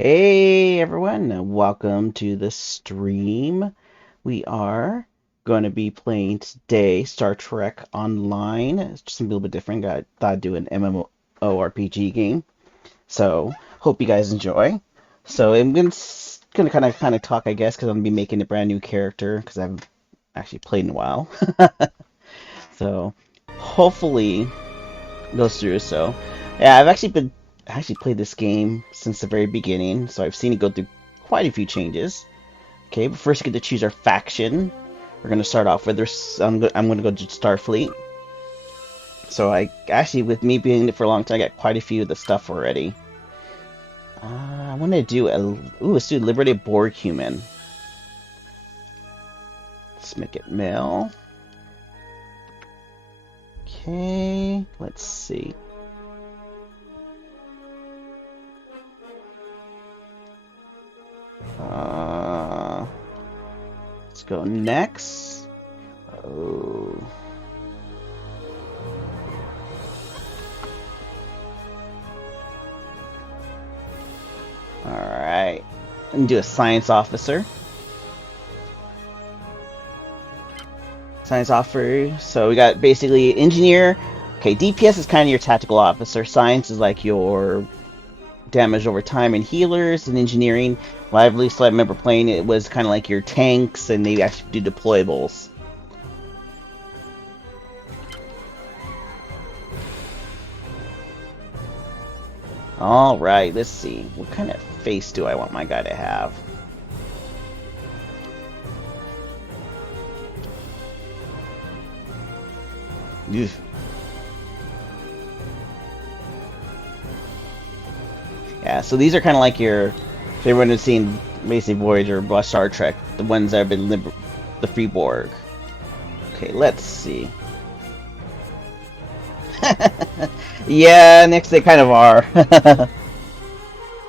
Hey everyone, welcome to the stream. We are going to be playing today Star Trek Online. It's just a little bit different. Thought I'd do an MMORPG game. So, hope you guys enjoy. So, I'm gonna kind of talk, I guess, because I'm gonna be making a brand new character because I've actually played in a while. So, hopefully it goes through. So, yeah, I've actually played this game since the very beginning, so I've seen it go through quite a few changes. Okay, but first we get to choose our faction. We're gonna start off with this. I'm gonna go to Starfleet. So I actually, with me being in it for a long time, I got quite a few of the stuff already. I want to do let's do Liberated Borg Human. Let's make it male. Okay, let's see. Uh, let's go next. Oh. Alright. And do a science officer. Science officer. So we got basically engineer. Okay, DPS is kind of your tactical officer. Science is like your damage over time and healers. And engineering, well, at least I remember playing it was kind of like your tanks, and they actually do deployables. Alright, let's see. What kind of face do I want my guy to have? Ugh. Yeah, so these are kind of like your. If everyone has seen basically Voyager or Star Trek, the ones that have been the Free Borg. Okay, let's see. Yeah, next they kind of are.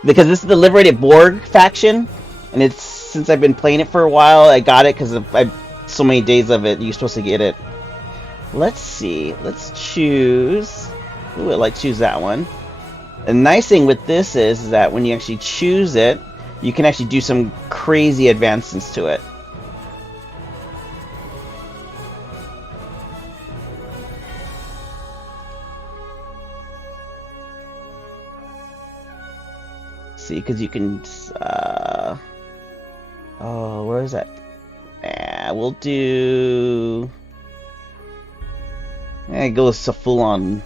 Because this is the Liberated Borg faction, and it's since I've been playing it for a while, I got it because I so many days of it. You're supposed to get it. Let's see. Let's choose. Ooh, I like choose that one. The nice thing with this is that when you actually choose it, you can actually do some crazy advancements to it. See, because you can. Oh, where is that? We'll do. It goes to full on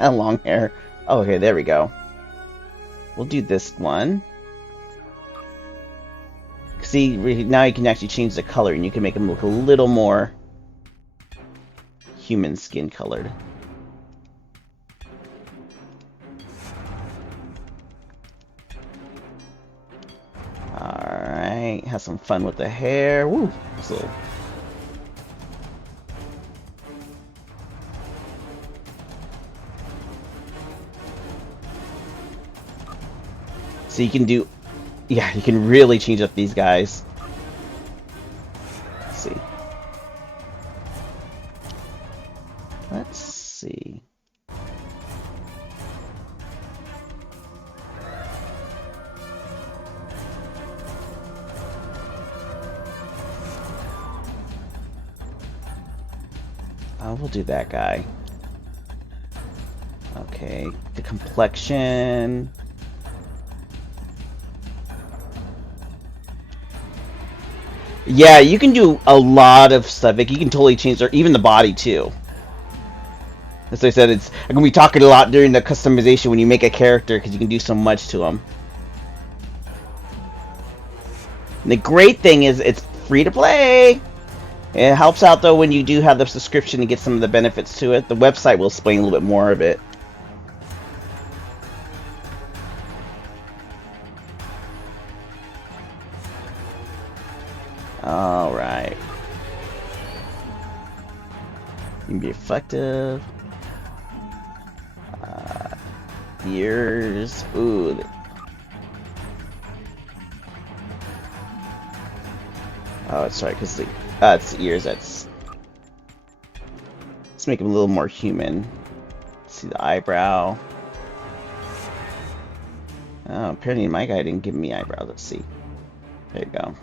long hair. Oh, okay, there we go. We'll do this one. See, now you can actually change the color, and you can make them look a little more human skin colored. Alright, have some fun with the hair. Woo! So. So you can do. Yeah, you can really change up these guys. Let's see. Let's see. We'll do that guy. Okay, the complexion. Yeah, you can do a lot of stuff. Like, you can totally change their, even the body too. As I said, it's I'm gonna be talking a lot during the customization when you make a character because you can do so much to them. And the great thing is it's free to play. It helps out though when you do have the subscription to get some of the benefits to it. The website will explain a little bit more of it. All right. You can be effective. Ears. Ooh. Oh, sorry, because it's the ears. Let's make him a little more human. See the eyebrow. Oh, apparently my guy didn't give me eyebrows. Let's see. There you go.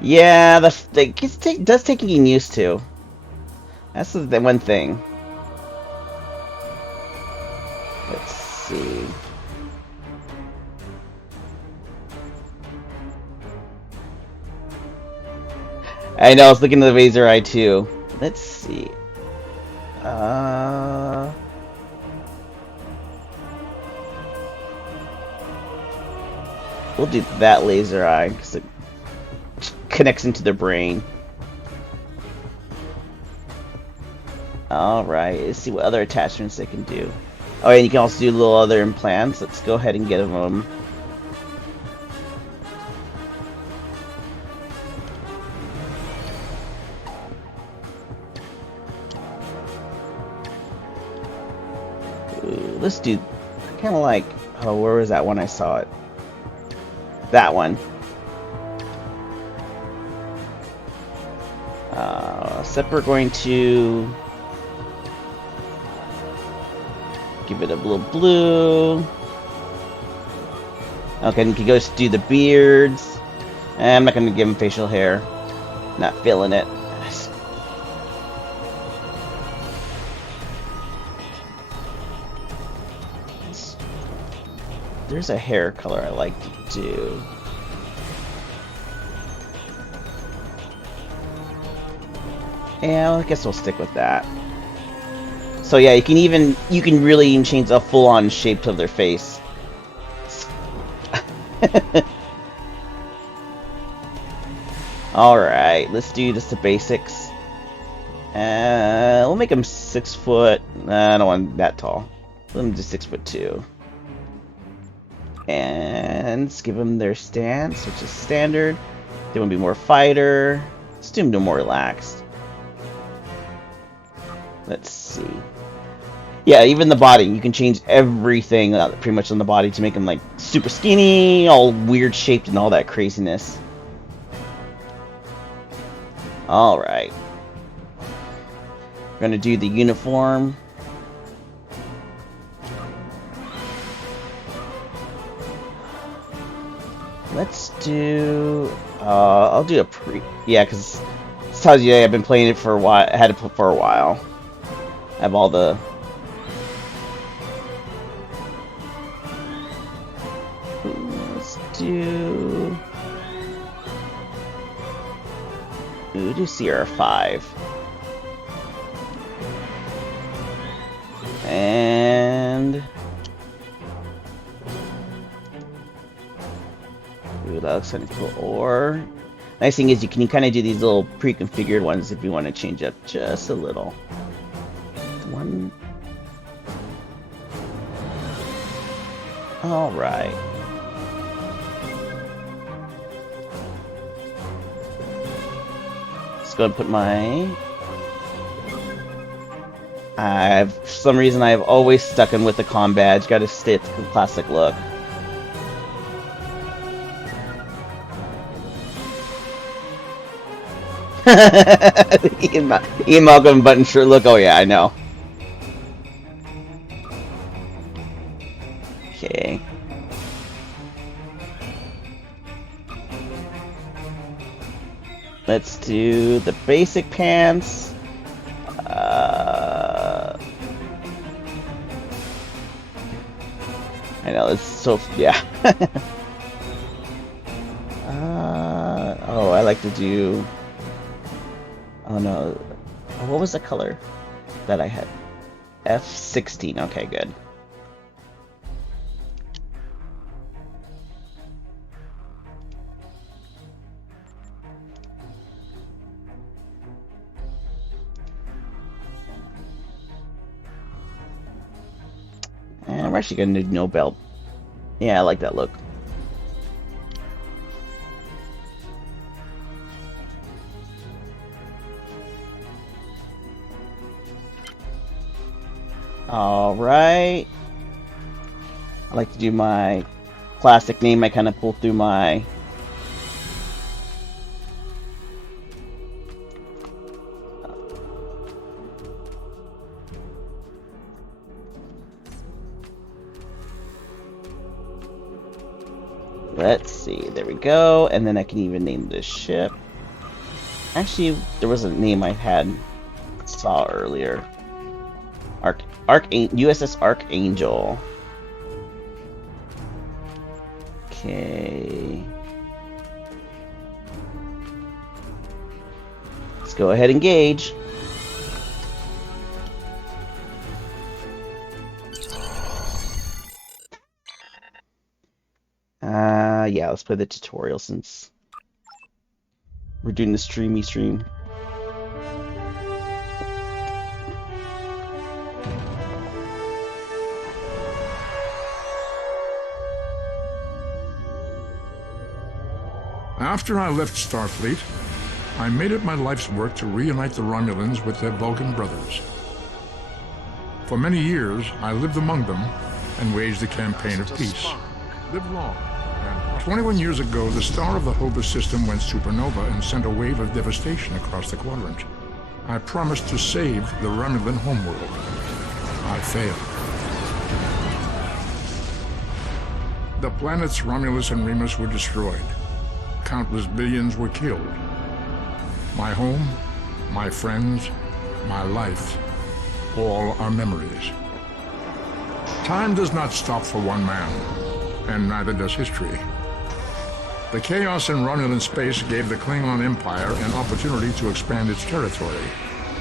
Yeah, it does take getting used to. That's the one thing. Let's see. I know, I was looking at the Razor Eye too. Let's see. We'll do that laser eye because it connects into the brain. Alright, let's see what other attachments they can do. Oh, and you can also do little other implants. Let's go ahead and get them. Ooh, let's do kind of like, oh, where was that one I saw it? That one. Except we're going to give it a little blue. Okay, and you can go do the beards. I'm not going to give him facial hair. Not feeling it. There's a hair color I like to do. Yeah, well, I guess we'll stick with that. So yeah, you can really even change the full-on shape of their face. Alright, let's do just the basics. We'll make them 6 foot. I don't want that tall. Let them do 6'2". And let's give them their stance, which is standard. They want to be more fighter. Let's do them more relaxed. Let's see. Yeah, even the body. You can change everything pretty much on the body to make them like super skinny, all weird shaped and all that craziness. Alright. We're going to do the uniform. Let's do... I'll do a yeah, because this tells you I've been playing it for a while. I had it for a while. I have all the... Let's do... Ooh, do CR5. And... Ooh, that looks kind of cool. Or... Nice thing is you can kind of do these little pre-configured ones if you want to change up just a little. One. All right. Let's go and put my. For some reason I've always stuck in with the comm badge. Got to stay at the classic look. Ian Malcolm button shirt look. Oh yeah, I know. Okay. Let's do the basic pants. I know it's so yeah. Oh, I like to do. Oh no, what was the color that I had? F16. Okay, good. And we're actually gonna do no belt. Yeah, I like that look. Alright. I like to do my classic name. I kind of pull through my... Let's see. There we go. And then I can even name this ship. Actually, there was a name I saw earlier. USS Archangel. Okay. Let's go ahead and engage. Yeah, let's play the tutorial since we're doing the stream. After I left Starfleet, I made it my life's work to reunite the Romulans with their Vulcan brothers. For many years, I lived among them and waged a campaign of peace. Live long. 21 years ago, the star of the Hobus system went supernova and sent a wave of devastation across the quadrant. I promised to save the Romulan homeworld. I failed. The planets Romulus and Remus were destroyed. Countless billions were killed. My home, my friends, my life, all are memories. Time does not stop for one man, and neither does history. The chaos in Romulan space gave the Klingon Empire an opportunity to expand its territory.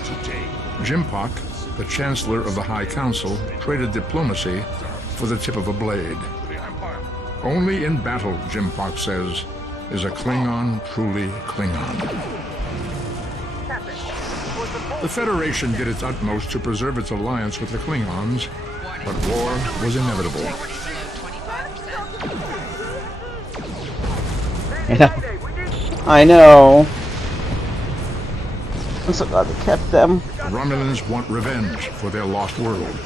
Today, Jimpak, the Chancellor of the High Council, traded diplomacy for the tip of a blade. Only in battle, Jimpak says, is a Klingon truly Klingon. The Federation did its utmost to preserve its alliance with the Klingons, but war was inevitable. I know. I'm so glad they kept them. The Romulans want revenge for their lost world.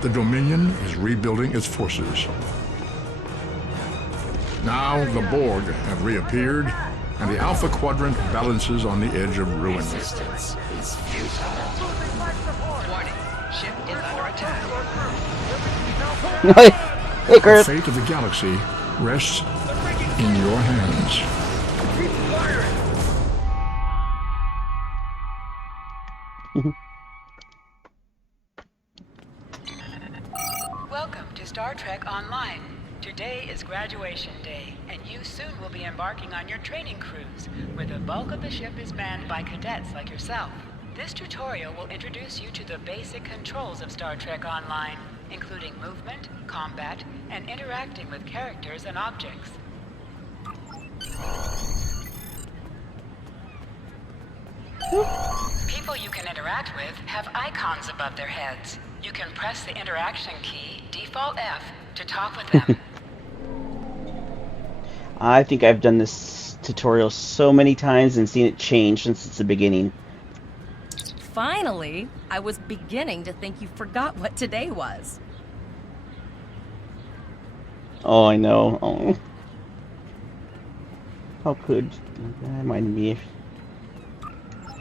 The Dominion is rebuilding its forces. Now the Borg have reappeared, and the Alpha Quadrant balances on the edge of ruin. Resistance is futile. Warning, ship is under attack. Hey, Chris. The fate of the galaxy rests in your hands. Welcome to Star Trek Online. Today is graduation day, and you soon will be embarking on your training cruise, where the bulk of the ship is manned by cadets like yourself. This tutorial will introduce you to the basic controls of Star Trek Online, including movement, combat, and interacting with characters and objects. People you can interact with have icons above their heads. You can press the interaction key, Default F, to talk with them. I think I've done this tutorial so many times and seen it change since it's the beginning. Finally, I was beginning to think you forgot what today was. Oh, I know. Oh. How could that remind me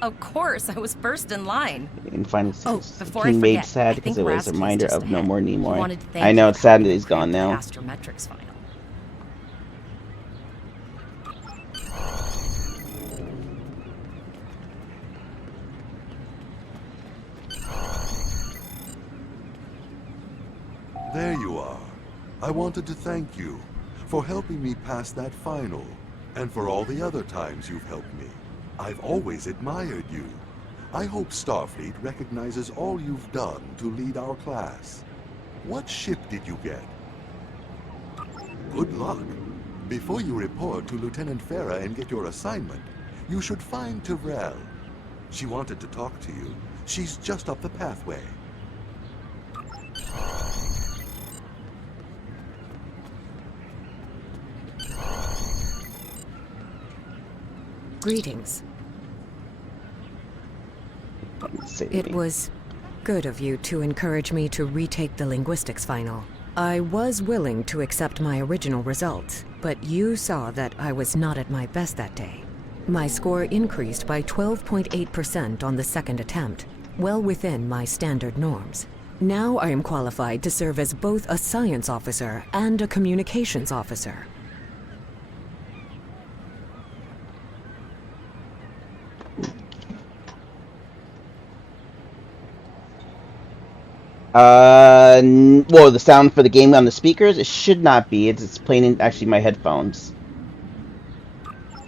Of course, I was first in line. in Final Oh, Six? before King I made forget, sad I because think it was a Rastus reminder just of no ahead. more He Nimoy. wanted to thank I know you it's for sad that helping he's gone the now. Astrometrics final. There you are. I wanted to thank you for helping me pass that final, and for all the other times you've helped me. I've always admired you. I hope Starfleet recognizes all you've done to lead our class. What ship did you get? Good luck. Before you report to Lieutenant Farah and get your assignment, you should find Tyrell. She wanted to talk to you. She's just up the pathway. Greetings. Save It me. was good of you to encourage me to retake the linguistics final. I was willing to accept my original results, but you saw that I was not at my best that day. My score increased by 12.8% on the second attempt, well within my standard norms. Now I am qualified to serve as both a science officer and a communications officer. Well, the sound for the game on the speakers, it should not be. It's playing in actually my headphones.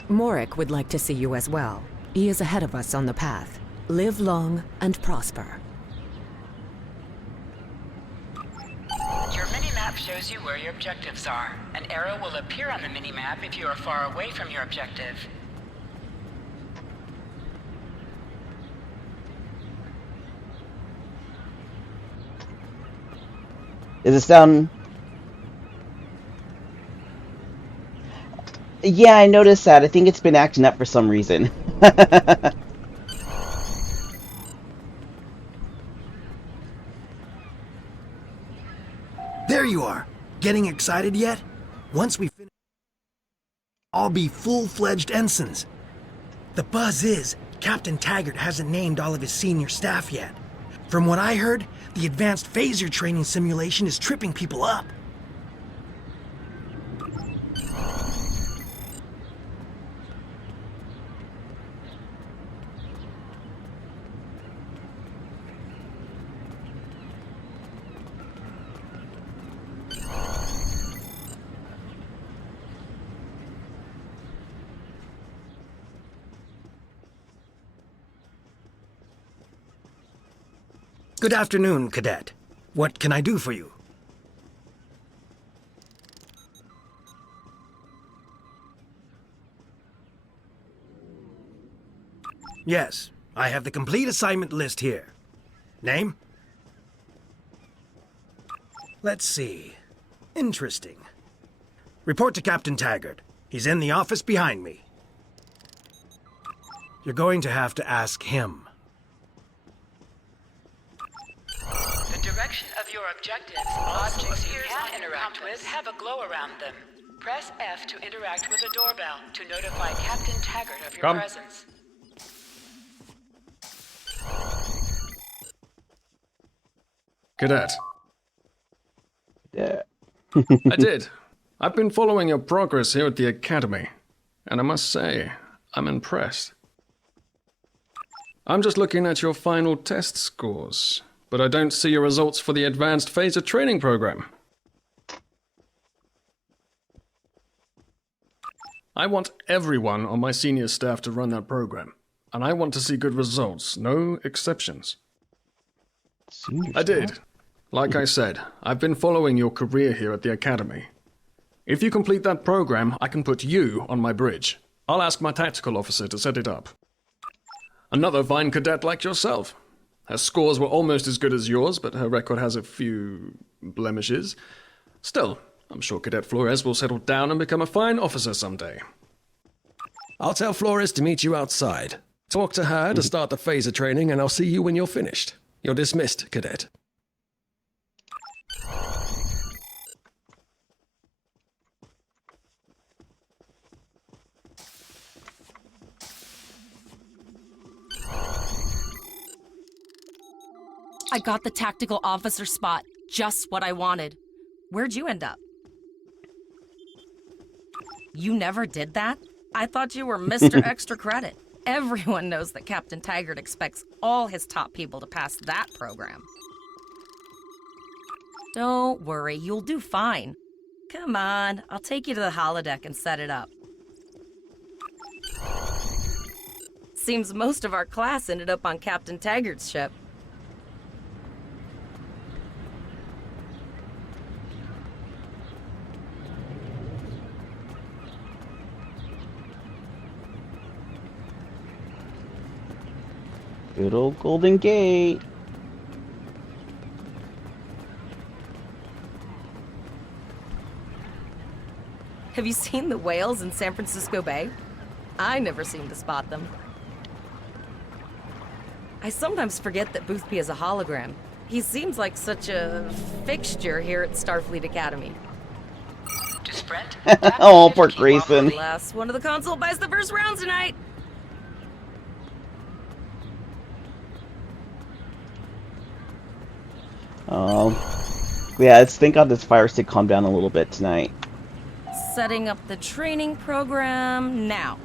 Morik would like to see you as well. He is ahead of us on the path. Live long and prosper. Your mini-map shows you where your objectives are. An arrow will appear on the mini-map if you are far away from your objective. Does it sound... Yeah, I noticed that. I think it's been acting up for some reason. There you are. Getting excited yet? Once we finish, I'll be full-fledged ensigns. The buzz is, Captain Taggart hasn't named all of his senior staff yet. From what I heard, the advanced phaser training simulation is tripping people up. Good afternoon, Cadet. What can I do for you? Yes, I have the complete assignment list here. Name? Let's see. Interesting. Report to Captain Taggart. He's in the office behind me. You're going to have to ask him. The direction of your objectives, objects you can interact with, have a glow around them. Press F to interact with a doorbell to notify Captain Taggart of your presence. Cadet. Yeah. I did. I've been following your progress here at the Academy, and I must say, I'm impressed. I'm just looking at your final test scores, but I don't see your results for the Advanced Phaser Training Program. I want everyone on my senior staff to run that program, and I want to see good results, no exceptions. I did. Like I said, I've been following your career here at the Academy. If you complete that program, I can put you on my bridge. I'll ask my tactical officer to set it up. Another fine cadet like yourself. Her scores were almost as good as yours, but her record has a few blemishes. Still, I'm sure Cadet Flores will settle down and become a fine officer someday. I'll tell Flores to meet you outside. Talk to her to start the phaser training, and I'll see you when you're finished. You're dismissed, Cadet. I got the tactical officer spot. Just what I wanted. Where'd you end up? You never did that? I thought you were Mr. Extra Credit. Everyone knows that Captain Taggart expects all his top people to pass that program. Don't worry, you'll do fine. Come on, I'll take you to the holodeck and set it up. Seems most of our class ended up on Captain Taggart's ship. Good old Golden Gate. Have you seen the whales in San Francisco Bay? I never seem to spot them. I sometimes forget that Boothby is a hologram. He seems like such a fixture here at Starfleet Academy. To sprint, Oh, poor Grayson. Last one of the console buys the first round tonight. Yeah, let's think on this fire stick calm down a little bit tonight. Setting up the training program now.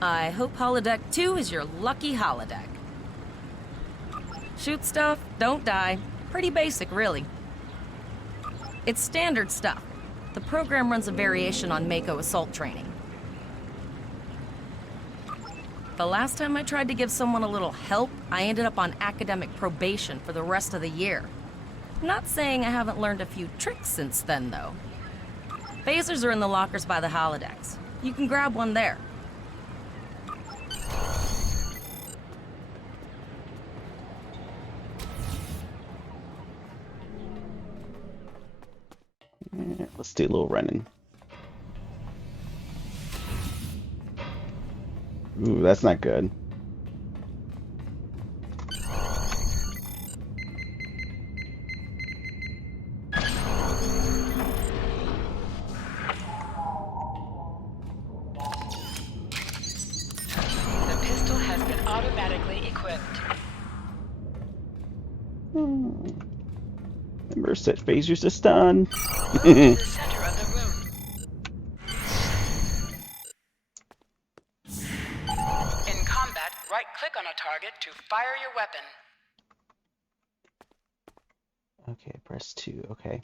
I hope holodeck 2 is your lucky holodeck. Shoot stuff, don't die. Pretty basic, really. It's standard stuff. The program runs a variation on Mako assault training. The last time I tried to give someone a little help, I ended up on academic probation for the rest of the year. Not saying I haven't learned a few tricks since then, though. Phasers are in the lockers by the holodecks. You can grab one there. Let's do a little running. Ooh, that's not good. The pistol has been automatically equipped. Remember, set phasers to stun. Move to the center of the room. In combat, right-click on a target to fire your weapon. Okay, press 2. Okay.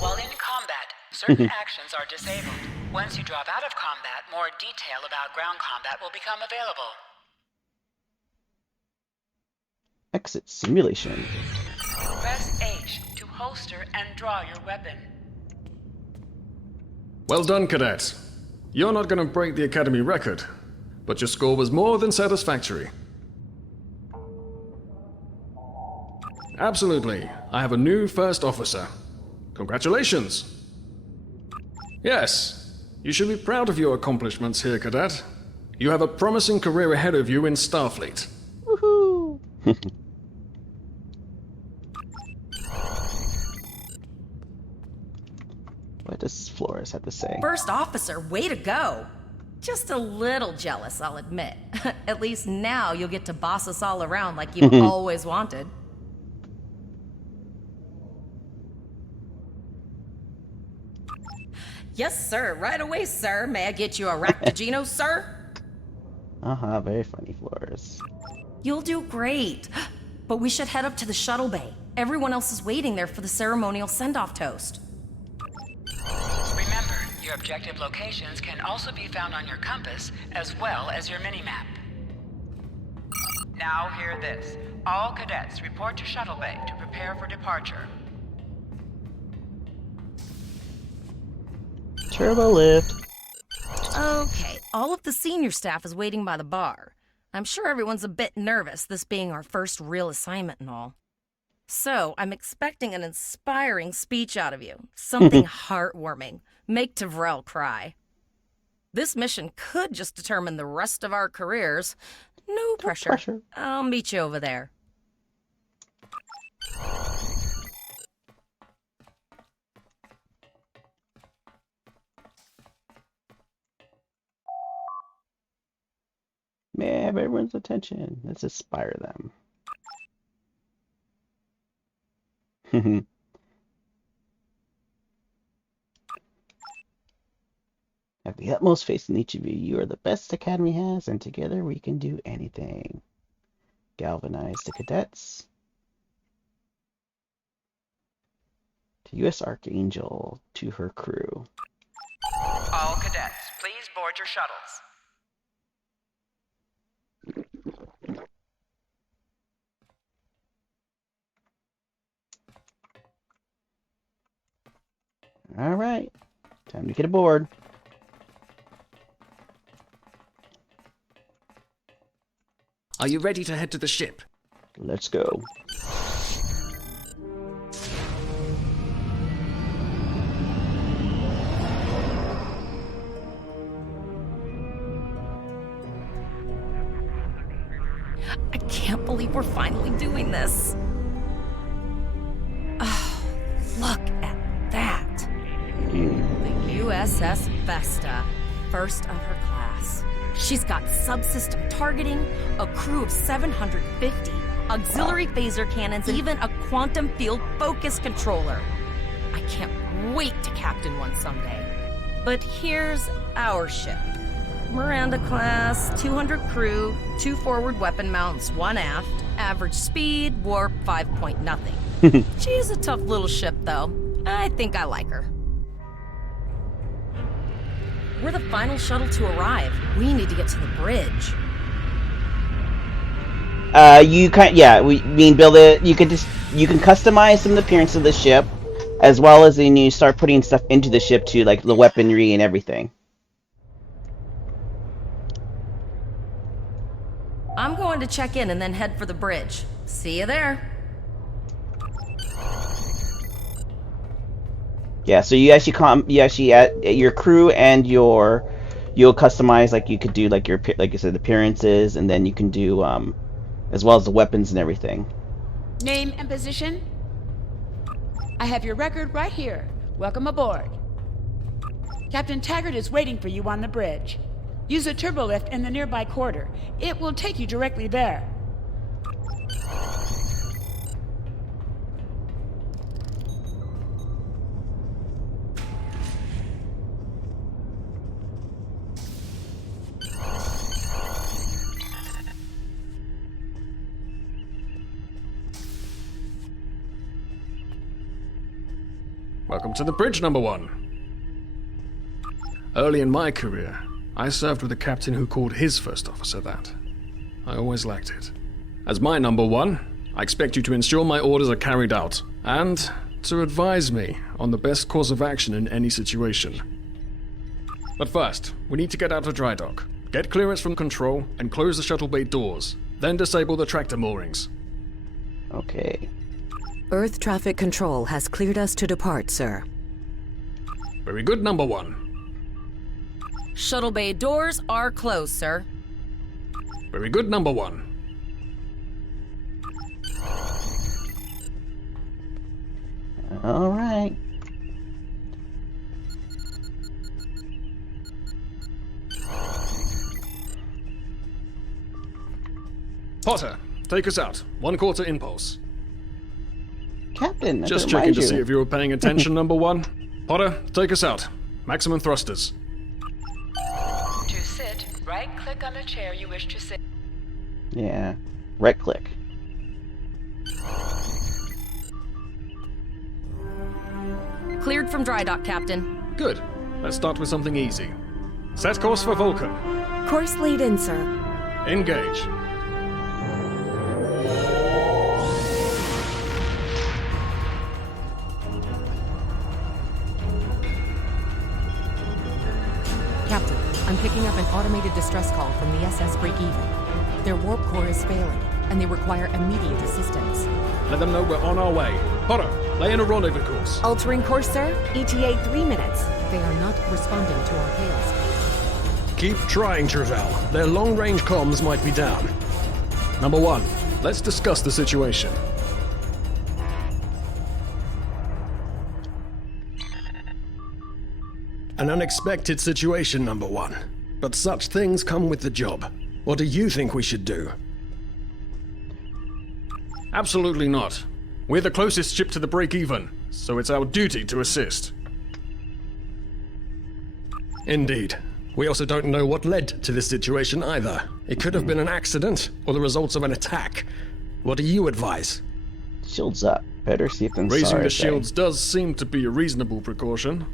While in combat, certain actions are disabled. Once you drop out of combat, more detail about ground combat will become available. Exit simulation. Press H to holster and draw your weapon. Well done, cadet. You're not going to break the Academy record, but your score was more than satisfactory. Absolutely. I have a new first officer. Congratulations. Yes, you should be proud of your accomplishments here, cadet. You have a promising career ahead of you in Starfleet. Woohoo! What does Flores have to say? First officer, way to go! Just a little jealous, I'll admit. At least now you'll get to boss us all around like you've always wanted. Yes, sir. Right away, sir. May I get you a Raktajino, sir? Very funny, Flores. You'll do great. But we should head up to the shuttle bay. Everyone else is waiting there for the ceremonial send-off toast. Remember, your objective locations can also be found on your compass as well as your minimap. Now hear this. All cadets report to shuttle bay to prepare for departure. Turbo lift. Okay, all of the senior staff is waiting by the bar. I'm sure everyone's a bit nervous, this being our first real assignment and all. So, I'm expecting an inspiring speech out of you. Something heartwarming. Make Tavrel cry. This mission could just determine the rest of our careers. No pressure. I'll meet you over there. May I have everyone's attention? Let's inspire them. I have the utmost faith in each of you. You are the best the Academy has, and together we can do anything. Galvanize the cadets. To U.S. Archangel, to her crew. All cadets, please board your shuttles. All right, time to get aboard. Are you ready to head to the ship? Let's go. I can't believe we're finally doing this. Oh, look at that. USS Vesta, first of her class. She's got subsystem targeting, a crew of 750, auxiliary phaser cannons, and even a quantum field focus controller. I can't wait to captain one someday. But here's our ship. Miranda class, 200 crew, 2 forward weapon mounts, 1 aft, average speed, warp 5.0. She's a tough little ship, though. I think I like her. We're the final shuttle to arrive. We need to get to the bridge. Build it. You can customize some of the appearance of the ship, as well as then you start putting stuff into the ship too, like the weaponry and everything. I'm going to check in and then head for the bridge. See you there. Yeah, so you actually add your crew and you'll customize, like you could do like your, like I said, appearances, and then you can do as well as the weapons and everything. Name and position? I have your record right here. Welcome aboard. Captain Taggart is waiting for you on the bridge. Use a turbolift in the nearby corridor. It will take you directly there. Welcome to the bridge, number 1. Early in my career, I served with a captain who called his first officer that. I always liked it. As my number 1, I expect you to ensure my orders are carried out, and to advise me on the best course of action in any situation. But first, we need to get out of dry dock, get clearance from control, and close the shuttle bay doors, then disable the tractor moorings. Okay. Earth traffic control has cleared us to depart, sir. Very good, number 1. Shuttle bay doors are closed, sir. Very good, number 1. All right. Potter, take us out. 1/4 impulse. Captain, I Just don't checking mind to you. see if you were paying attention, number 1. Potter, take us out. Maximum thrusters. To sit, right-click on the chair you wish to sit. Yeah. Right click. Cleared from dry dock, Captain. Good. Let's start with something easy. Set course for Vulcan. Course lead in, sir. Engage. Captain, I'm picking up an automated distress call from the SS Breakeven. Their warp core is failing, and they require immediate assistance. Let them know we're on our way. Potter, lay in a rendezvous course. Altering course, sir. ETA 3 minutes. They are not responding to our hails. Keep trying, Travell. Their long-range comms might be down. Number 1, let's discuss the situation. An unexpected situation, number 1. But such things come with the job. What do you think we should do? Absolutely not. We're the closest ship to the break-even, so it's our duty to assist. Indeed. We also don't know what led to this situation either. It could have been an accident, or the results of an attack. What do you advise? Shields up. Better safe than sorry. Raising the I say. shields does seem to be a reasonable precaution.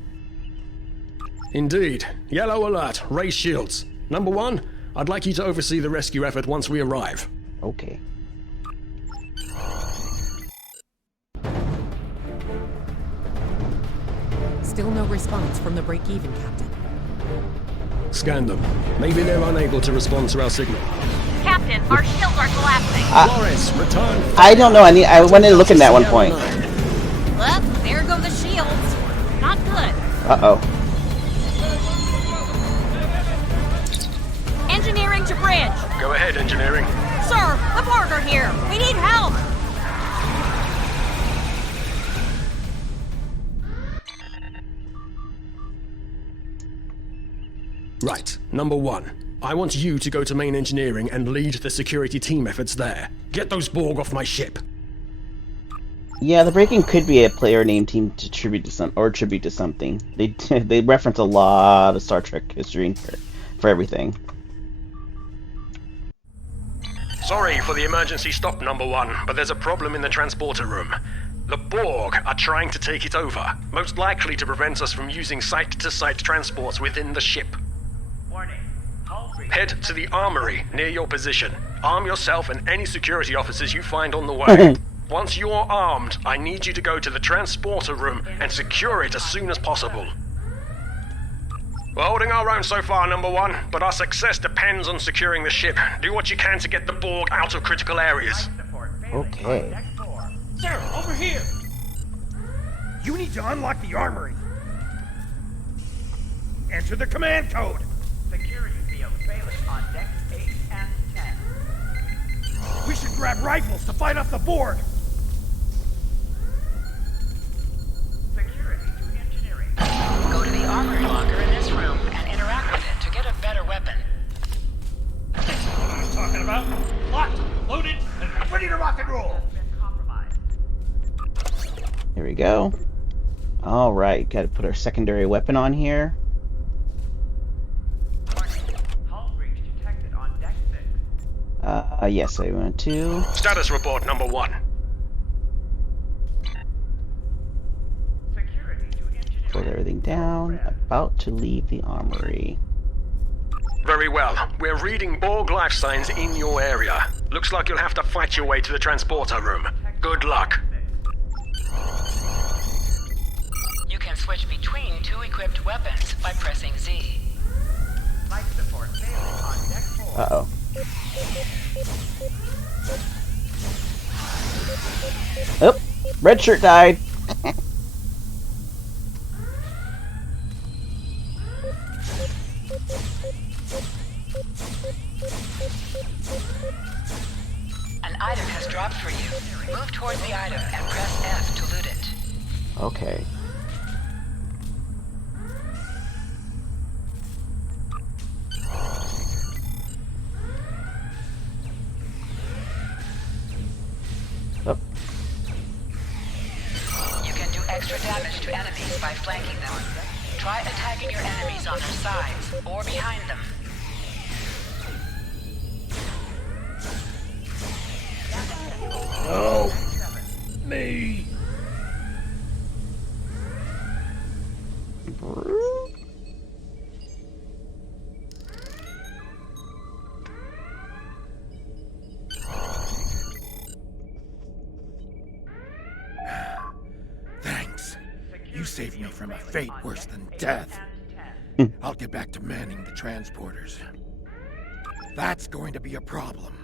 Indeed. Yellow alert. Raise shields. Number 1, I'd like you to oversee the rescue effort once we arrive. Okay. Still no response from the Breakeven, Captain. Scan them. Maybe they're unable to respond to our signal. Captain, our shields are collapsing. Flores, return. I don't know. I wanted to look in that one point. Well, there go the shields. Not good. Uh-oh. Engineering to bridge. Go ahead, engineering. Sir, the Borg are here. We need help. Right. Number 1. I want you to go to main engineering and lead the security team efforts there. Get those Borg off my ship. Yeah, the break-in could be a player named team to tribute to something. They reference a lot of Star Trek history for everything. Sorry for the emergency stop, Number 1, but there's a problem in the transporter room. The Borg are trying to take it over, most likely to prevent us from using site-to-site transports within the ship. Head to the armory near your position. Arm yourself and any security officers you find on the way. Once you're armed, I need you to go to the transporter room and secure it as soon as possible. We're holding our own so far, Number 1, but our success depends on securing the ship. Do what you can to get the Borg out of critical areas. Okay. Sir, over here! You need to unlock the armory. Enter the command code. Security field failing on decks 8 and 10. We should grab rifles to fight off the Borg. Security to engineering. Go to the armory locker in this room and interact with it to get a better weapon. This is what I'm talking about. Locked, loaded, and ready to rock and roll. Here we go. Alright, gotta put our secondary weapon on here. Hull breach detected on deck 6. Yes, I want to. Status report, Number 1. Security to engineering. Put everything down. About to leave the armory. Very well. We're reading Borg life signs in your area. Looks like you'll have to fight your way to the transporter room. Good luck. You can switch between 2 equipped weapons by pressing Z. Life support failing on deck 4. Uh-oh. Oh, red shirt died. An item has dropped for you. Move towards the item and press F to loot it. Okay. Oh. You can do extra damage to enemies by flanking them. Try attacking your enemies on their sides or behind them. Oh, me. Thanks. You saved me from a fate worse than death. I'll get back to manning the transporters. That's going to be a problem.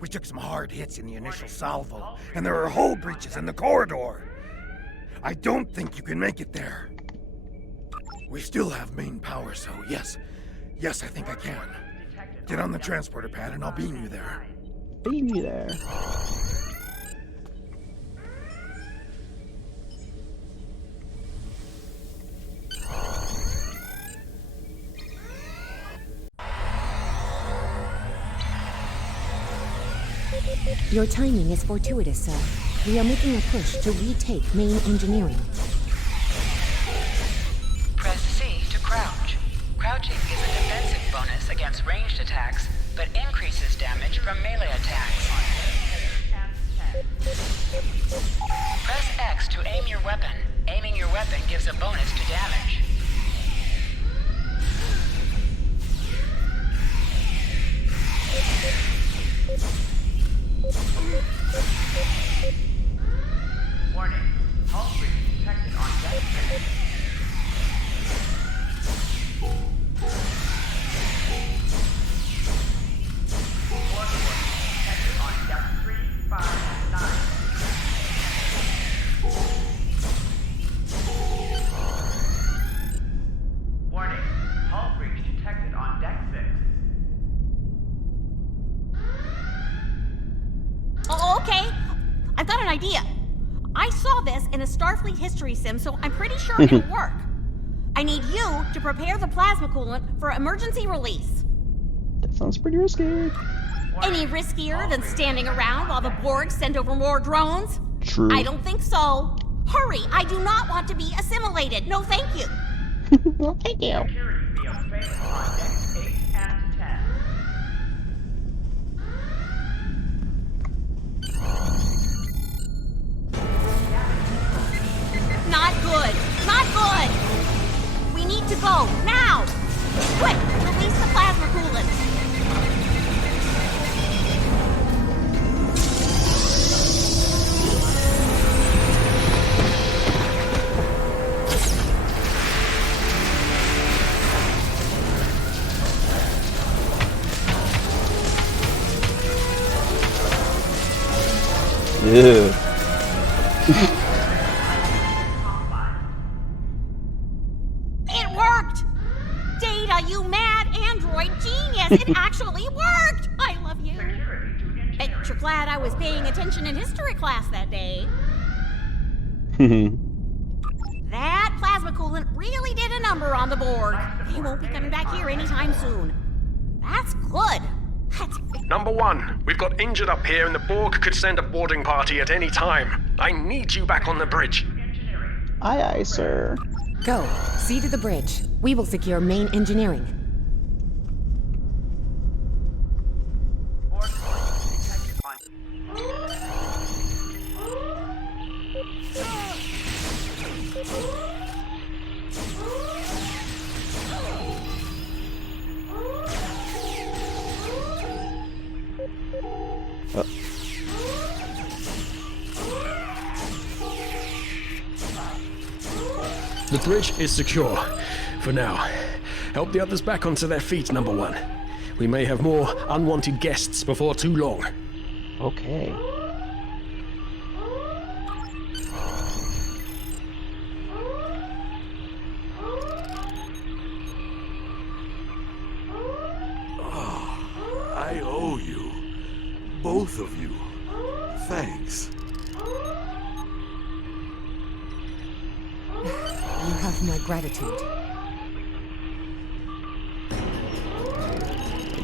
We took some hard hits in the initial salvo, and there are hull breaches in the corridor. I don't think you can make it there. We still have main power, so yes, I think I can. Get on the transporter pad and I'll beam you there. Beam you there. Your timing is fortuitous, sir. We are making a push to retake main engineering. Press C to crouch. Crouching is a defensive bonus against ranged attacks, but increases damage from melee attacks. Press X to aim your weapon. Aiming your weapon gives a bonus to damage. Warning. Hull breach detected on deck 6. Detected on deck 3, 5, 9. Warning. Hull breach detected on deck 6. Oh, okay. I've got an idea. I saw this in a Starfleet history sim, so I'm pretty sure it'll work. I need you to prepare the plasma coolant for emergency release. That sounds pretty risky. Any riskier than standing around while the Borg send over more drones? True. I don't think so. Hurry, I do not want to be assimilated. No, thank you. Well, thank you. Security field failing on decks 8 and 10. Not good. Not good. We need to go now. Quick, release the plasma coolant. Ew. It worked! Data, you mad android genius! It actually worked! I love you. Bet you're glad I was paying attention in history class that day. That plasma coolant really did a number on the Borg. They won't be coming back here anytime soon. That's good. That's Number 1, we've got injured up here and the Borg could send a boarding party at any time. I need you back on the bridge. Aye, aye, sir. Go. See to the bridge. We will secure main engineering. The bridge is secure. For now. Help the others back onto their feet, Number 1. We may have more unwanted guests before too long. Okay. I owe you. Both of you. Thanks. You have my gratitude.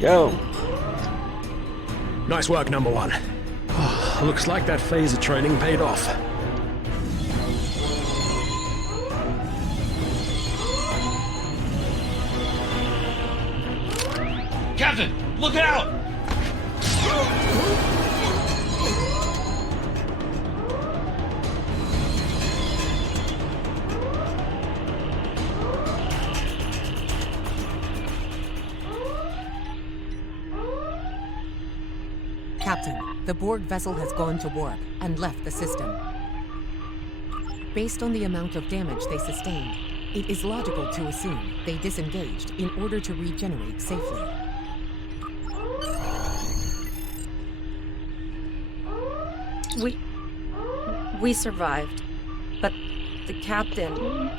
Go. Nice work, Number 1. Looks like that phaser training paid off. Captain, look out! Captain, the Borg vessel has gone to warp and left the system. Based on the amount of damage they sustained, it is logical to assume they disengaged in order to regenerate safely. We survived, but the captain,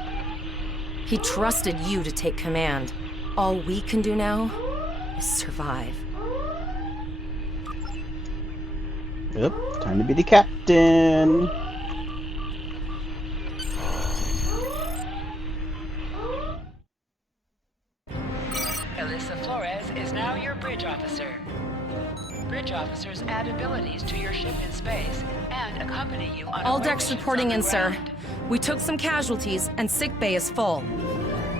he trusted you to take command. All we can do now is survive. Yep, time to be the captain. Alyssa Flores is now your bridge officer. Bridge officers add abilities to your ship in space and accompany you on All decks reporting in, sir. We took some casualties and sickbay is full.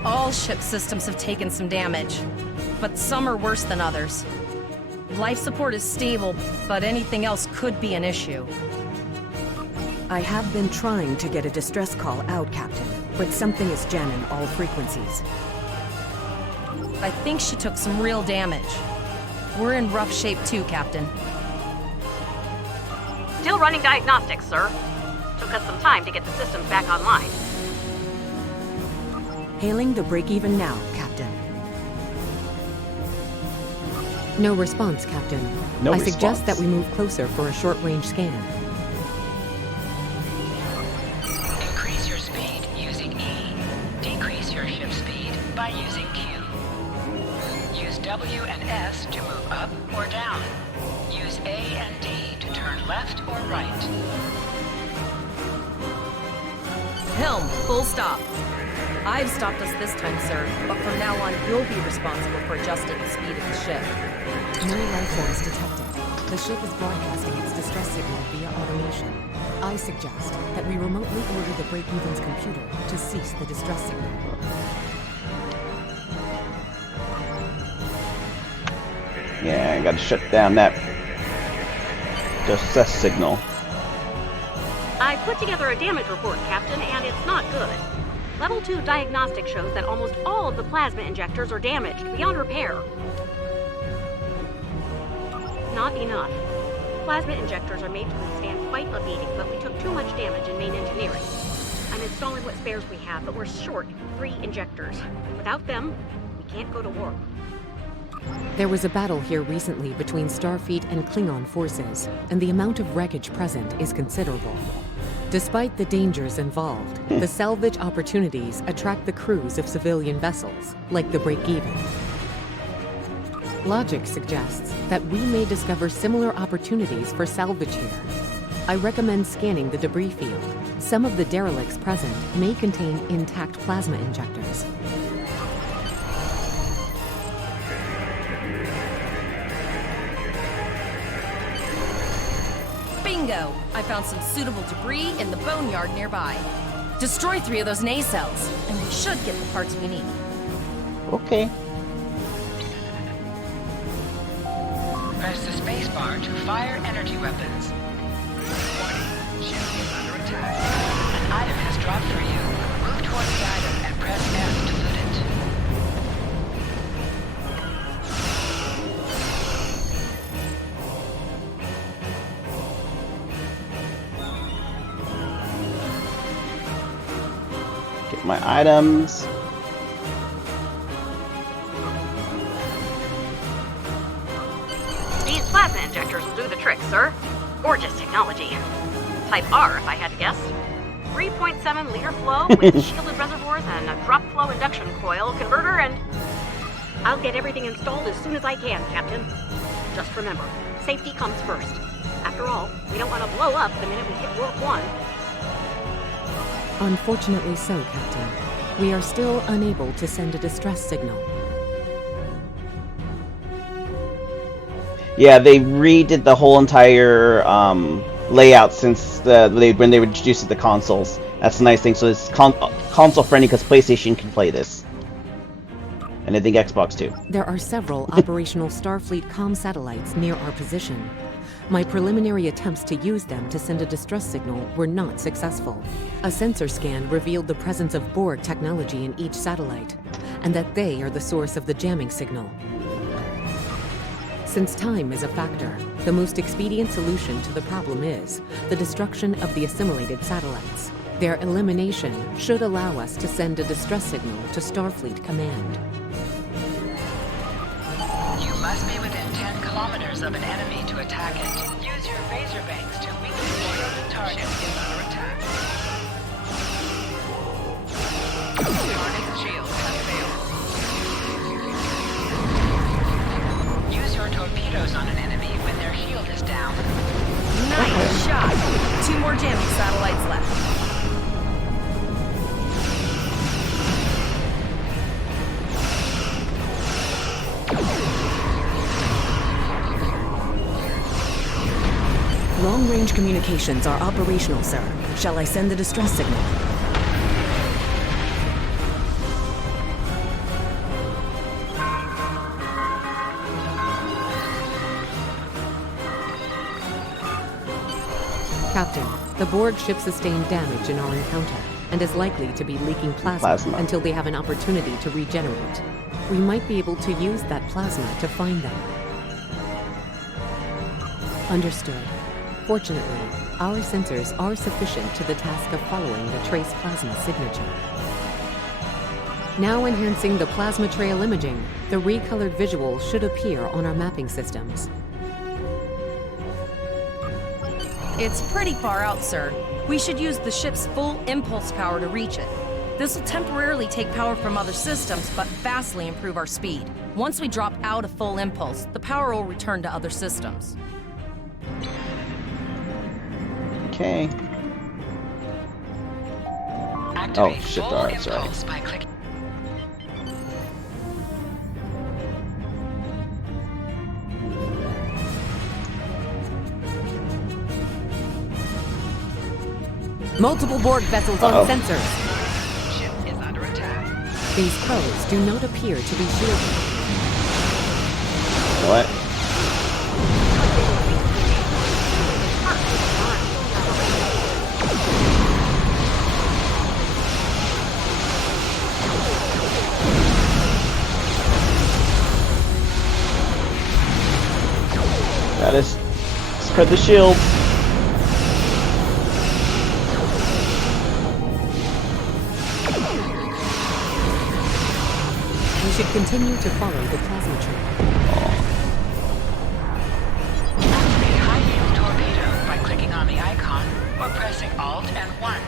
All ship systems have taken some damage, but some are worse than others. Life support is stable, but anything else could be an issue. I have been trying to get a distress call out, Captain, but something is jamming all frequencies. I think she took some real damage. We're in rough shape too, Captain. Still running diagnostics, sir. Took us some time to get the systems back online. Hailing the break-even now, Captain. No response, Captain. No I response. suggest that we move closer for a short-range scan. Increase your speed using E. Decrease your ship speed by using Q. Use W and S to move up or down. Use A and D to turn left or right. Helm, full stop. I've stopped us this time, sir, but from now on, you'll be responsible for adjusting the speed of the ship. No life forms detected. The ship is broadcasting its distress signal via automation. I suggest that we remotely order the Break-Even's computer to cease the distress signal. Yeah, I gotta shut down that distress signal. I put together a damage report, Captain, and it's not good. Level 2 diagnostic shows that almost all of the plasma injectors are damaged beyond repair. Not enough. Plasma injectors are made to withstand quite a beating, but we took too much damage in main engineering. I'm installing what spares we have, but we're short 3 injectors. Without them, we can't go to war. There was a battle here recently between Starfleet and Klingon forces, and the amount of wreckage present is considerable. Despite the dangers involved, the salvage opportunities attract the crews of civilian vessels, like the Break-Even. Logic suggests that we may discover similar opportunities for salvage here. I recommend scanning the debris field. Some of the derelicts present may contain intact plasma injectors. Bingo! I found some suitable debris in the boneyard nearby. Destroy 3 of those nacelles, and we should get the parts we need. Okay. Press the spacebar to fire energy weapons. Warning, ship is under attack. An item has dropped for you. Move toward the item and press F to loot it. Get my items. These plasma injectors will do the trick, sir. Gorgeous technology. Type R, if I had to guess. 3.7 liter flow with shielded reservoirs and a drop flow induction coil converter, and I'll get everything installed as soon as I can, Captain. Just remember, safety comes first. After all, we don't want to blow up the minute we hit Warp 1. Unfortunately so, Captain. We are still unable to send a distress signal. Yeah, they redid the whole entire layout since when they introduced the consoles. That's the nice thing. So it's console friendly because PlayStation can play this, and I think Xbox too. There are several operational Starfleet comm satellites near our position. My preliminary attempts to use them to send a distress signal were not successful. A sensor scan revealed the presence of Borg technology in each satellite, and that they are the source of the jamming signal. Since time is a factor, the most expedient solution to the problem is the destruction of the assimilated satellites. Their elimination should allow us to send a distress signal to Starfleet Command. You must be within 10 kilometers of an enemy to attack it. Use your phaser banks to weaken where the target is under attack. Target shields have failed. Use your torpedoes on an enemy when their shield is down. Nice shot! 2 more jamming satellites left. Long-range communications are operational, sir. Shall I send the distress signal? Captain, the Borg ship sustained damage in our encounter and is likely to be leaking plasma until they have an opportunity to regenerate. We might be able to use that plasma to find them. Understood. Fortunately, our sensors are sufficient to the task of following the trace plasma signature. Now enhancing the plasma trail imaging, the recolored visual should appear on our mapping systems. It's pretty far out, sir. We should use the ship's full impulse power to reach it. This will temporarily take power from other systems, but vastly improve our speed. Once we drop out of full impulse, the power will return to other systems. Okay. Activate shit, full alright, sorry. impulse by clicking. Multiple Borg vessels on sensors. Ship is under attack. These probes do not appear to be shielded. What? Gotta spread the shield. You should continue to follow the plasma trail. Activate high-yield torpedo by clicking on the icon or pressing Alt and 1.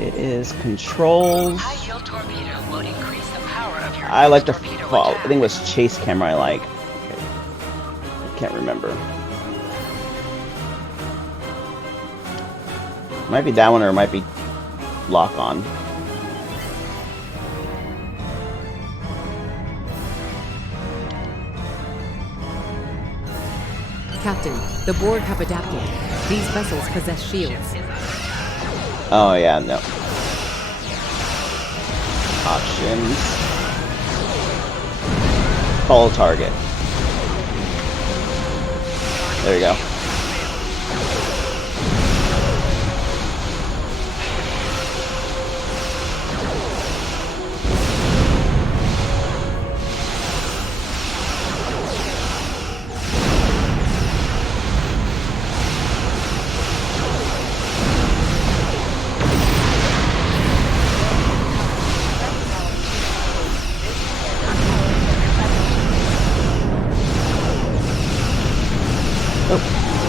It is controls. High-yield torpedo will increase the power of your I like the torpedo fall. attack. I think it was chase camera I like. Okay. I can't remember. Might be that one or it might be lock on. Captain, the Borg have adapted. These vessels possess shields. Oh yeah, no. Options. Follow target. There you go.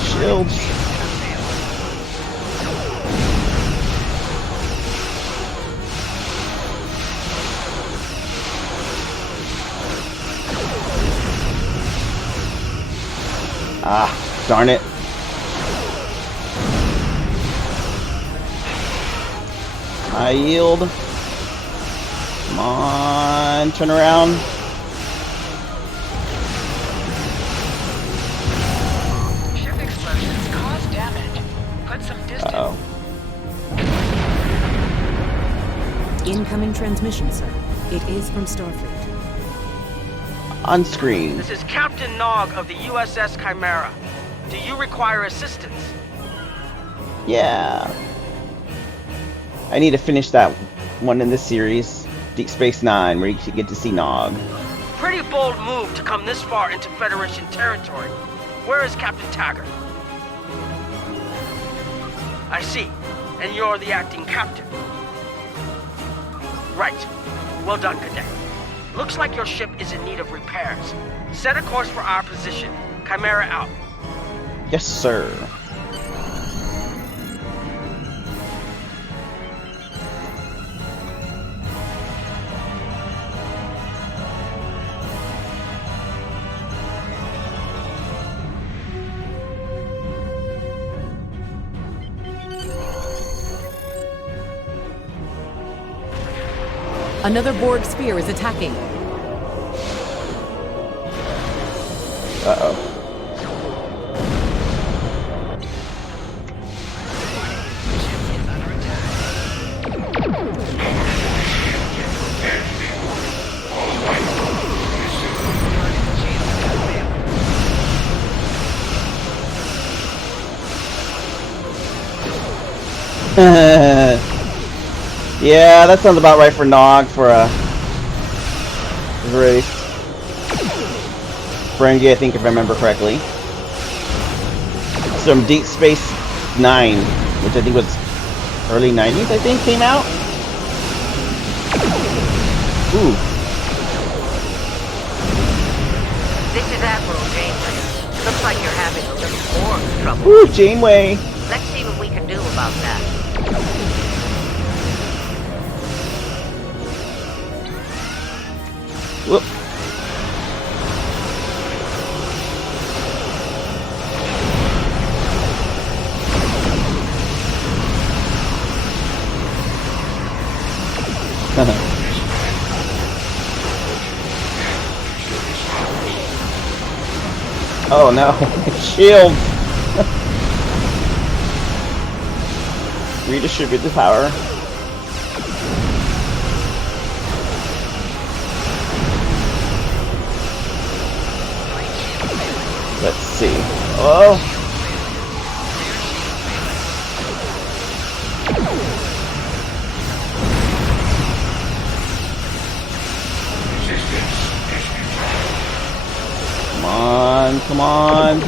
Shields. Ah, darn it. High yield. Come on, turn around. Ship explosions cause damage. Put some distance. Uh-oh. Incoming transmission, sir. It is from Starfleet. On screen. This is Captain Nog of the USS Chimera. Do you require assistance? Yeah. I need to finish that one in this series, Deep Space Nine, where you get to see Nog. Pretty bold move to come this far into Federation territory. Where is Captain Taggart? I see. And you're the acting captain. Right. Well done, Cadet. Looks like your ship is in need of repairs. Set a course for our position. Chimera out. Yes, sir. Another Borg sphere is attacking. Uh-oh. Yeah, that sounds about right for Nog for a race. Ferengi, I think, if I remember correctly. Some Deep Space Nine, which I think was early 90s, I think, came out. Ooh. This is Admiral Janeway. Looks like you're having a little Borg trouble. Ooh, Janeway. Let's see what we can do about that. Whoop. Oh no, shield! Redistribute the power. Let's see. Oh! Come on, come on.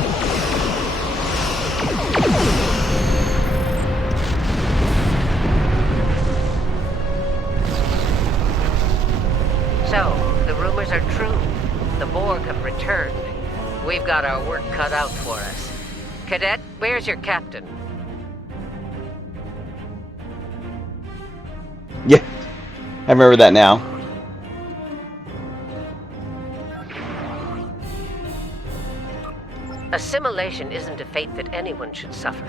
So, the rumors are true. The Borg have returned. We've got our work cut out for us. Cadet, where's your captain? Yeah, I remember that now. Assimilation isn't a fate that anyone should suffer,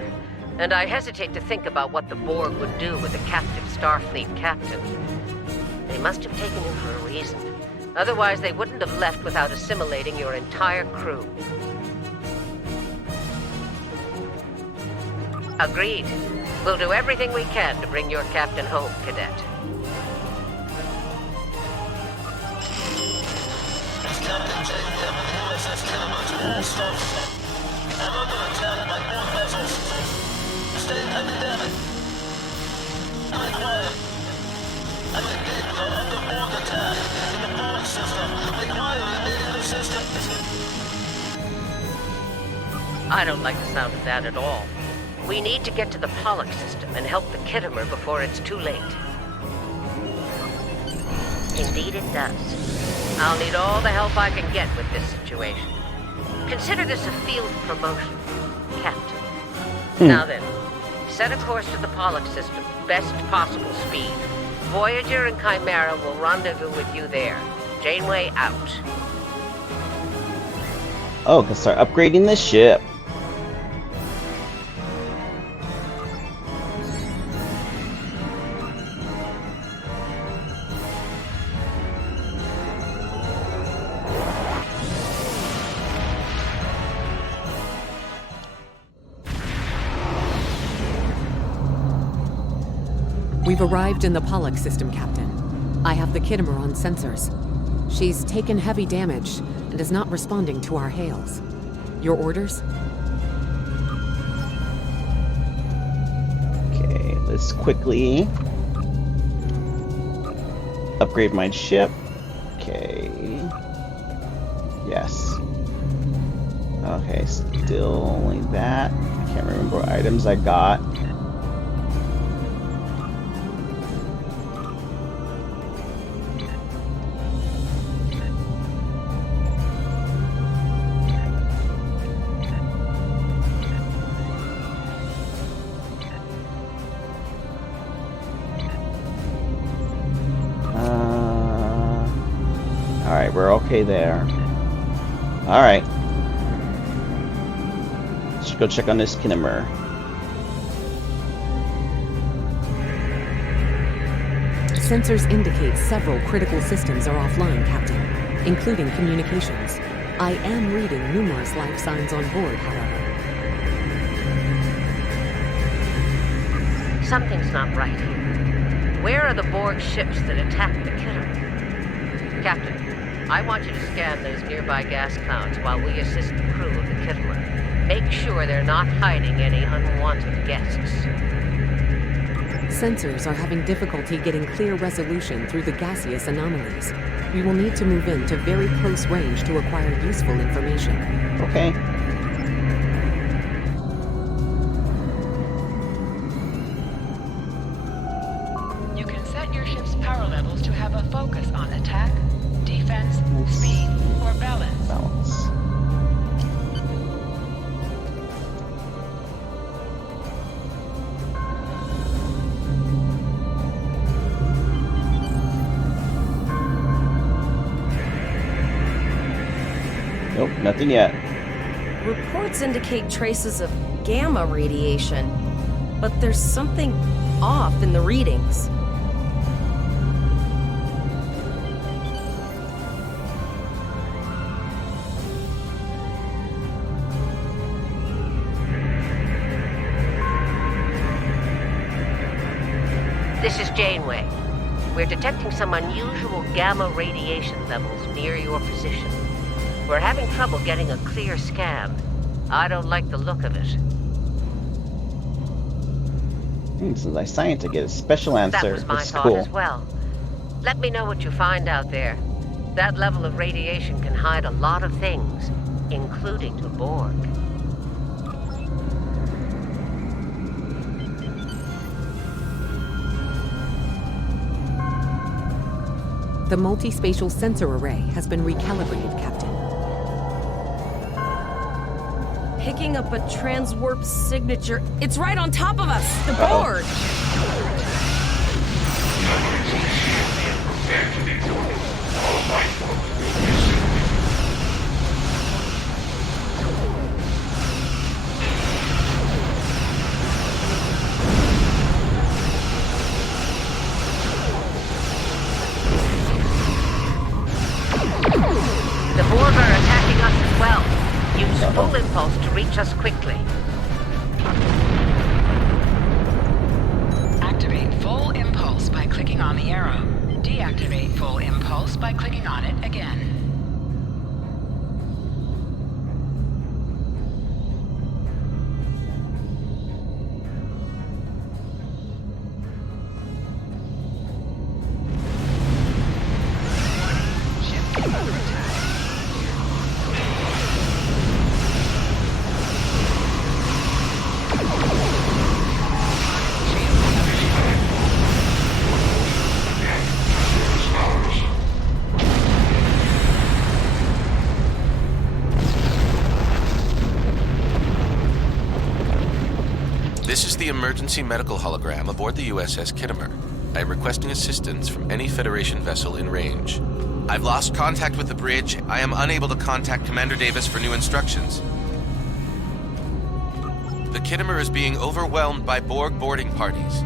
and I hesitate to think about what the Borg would do with a captive Starfleet captain. They must have taken him for a reason. Otherwise, they wouldn't have left without assimilating your entire crew. Agreed. We'll do everything we can to bring your captain home, Cadet. I don't like the sound of that at all. We need to get to the Pollux system and help the Khitomer before it's too late. Indeed it does. I'll need all the help I can get with this situation. Consider this a field promotion, Captain. Now then, set a course to the Pollux system, best possible speed. Voyager and Chimera will rendezvous with you there. Janeway out. Oh, can start upgrading the ship. We've arrived in the Pollux system, Captain. I have the Khitomer on sensors. She's taken heavy damage and is not responding to our hails. Your orders? Okay, let's quickly upgrade my ship. Okay. Yes. Okay, still only that. I can't remember what items I got. Alright, we're okay there. Alright. Let's go check on this Khitomer. Sensors indicate several critical systems are offline, Captain, including communications. I am reading numerous life signs on board, however. Something's not right here. Where are the Borg ships that attacked the Khitomer? Captain, I want you to scan those nearby gas clouds while we assist the crew of the Khitomer. Make sure they're not hiding any unwanted guests. Sensors are having difficulty getting clear resolution through the gaseous anomalies. We will need to move into very close range to acquire useful information. Okay. You can set your ship's power levels to have a focus on attack, defense, speed, or balance. Nope, nothing yet. Reports indicate traces of gamma radiation, but there's something off in the readings. Janeway. We're detecting some unusual gamma radiation levels near your position. We're having trouble getting a clear scan. I don't like the look of it. Since I signed to get a special answer, That was my it's thought cool. as well. Let me know what you find out there. That level of radiation can hide a lot of things, including the Borg. The multi-spatial sensor array has been recalibrated, Captain. Picking up a transwarp signature. It's right on top of us! The Borg! The Borg are attacking us as well. Use full impulse to reach us quickly. Activate full impulse by clicking on the arrow. Deactivate full impulse by clicking on it again. This is the emergency medical hologram aboard the USS Kittimer. I am requesting assistance from any Federation vessel in range. I've lost contact with the bridge. I am unable to contact Commander Davis for new instructions. The Kittimer is being overwhelmed by Borg boarding parties.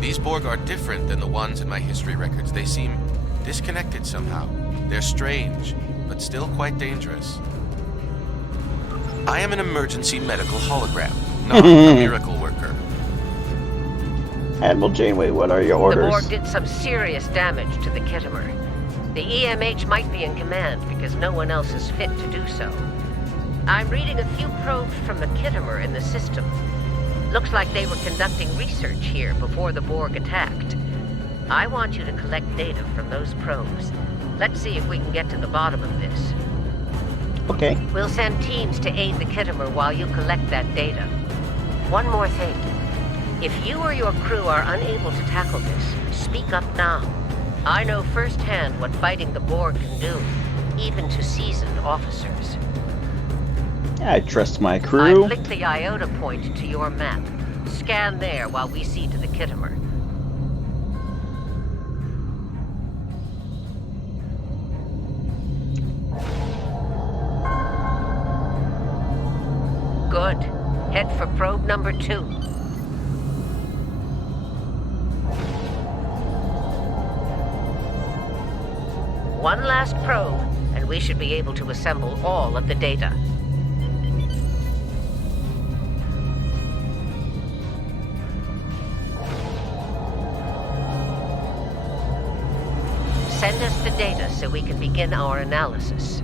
These Borg are different than the ones in my history records. They seem disconnected somehow. They're strange, but still quite dangerous. I am an emergency medical hologram, not a miracle worker. Admiral Janeway, what are your orders? The Borg did some serious damage to the Kittimer. The EMH might be in command because no one else is fit to do so. I'm reading a few probes from the Kittimer in the system. Looks like they were conducting research here before the Borg attacked. I want you to collect data from those probes. Let's see if we can get to the bottom of this. Okay. We'll send teams to aid the Kittimer while you collect that data. One more thing. If you or your crew are unable to tackle this, speak up now. I know firsthand what fighting the Borg can do, even to seasoned officers. I trust my I crew. flicked the iota point to your map. Scan there while we see to the Kittimer. Good. Head for probe number 2. One last probe, and we should be able to assemble all of the data. Send us the data so we can begin our analysis.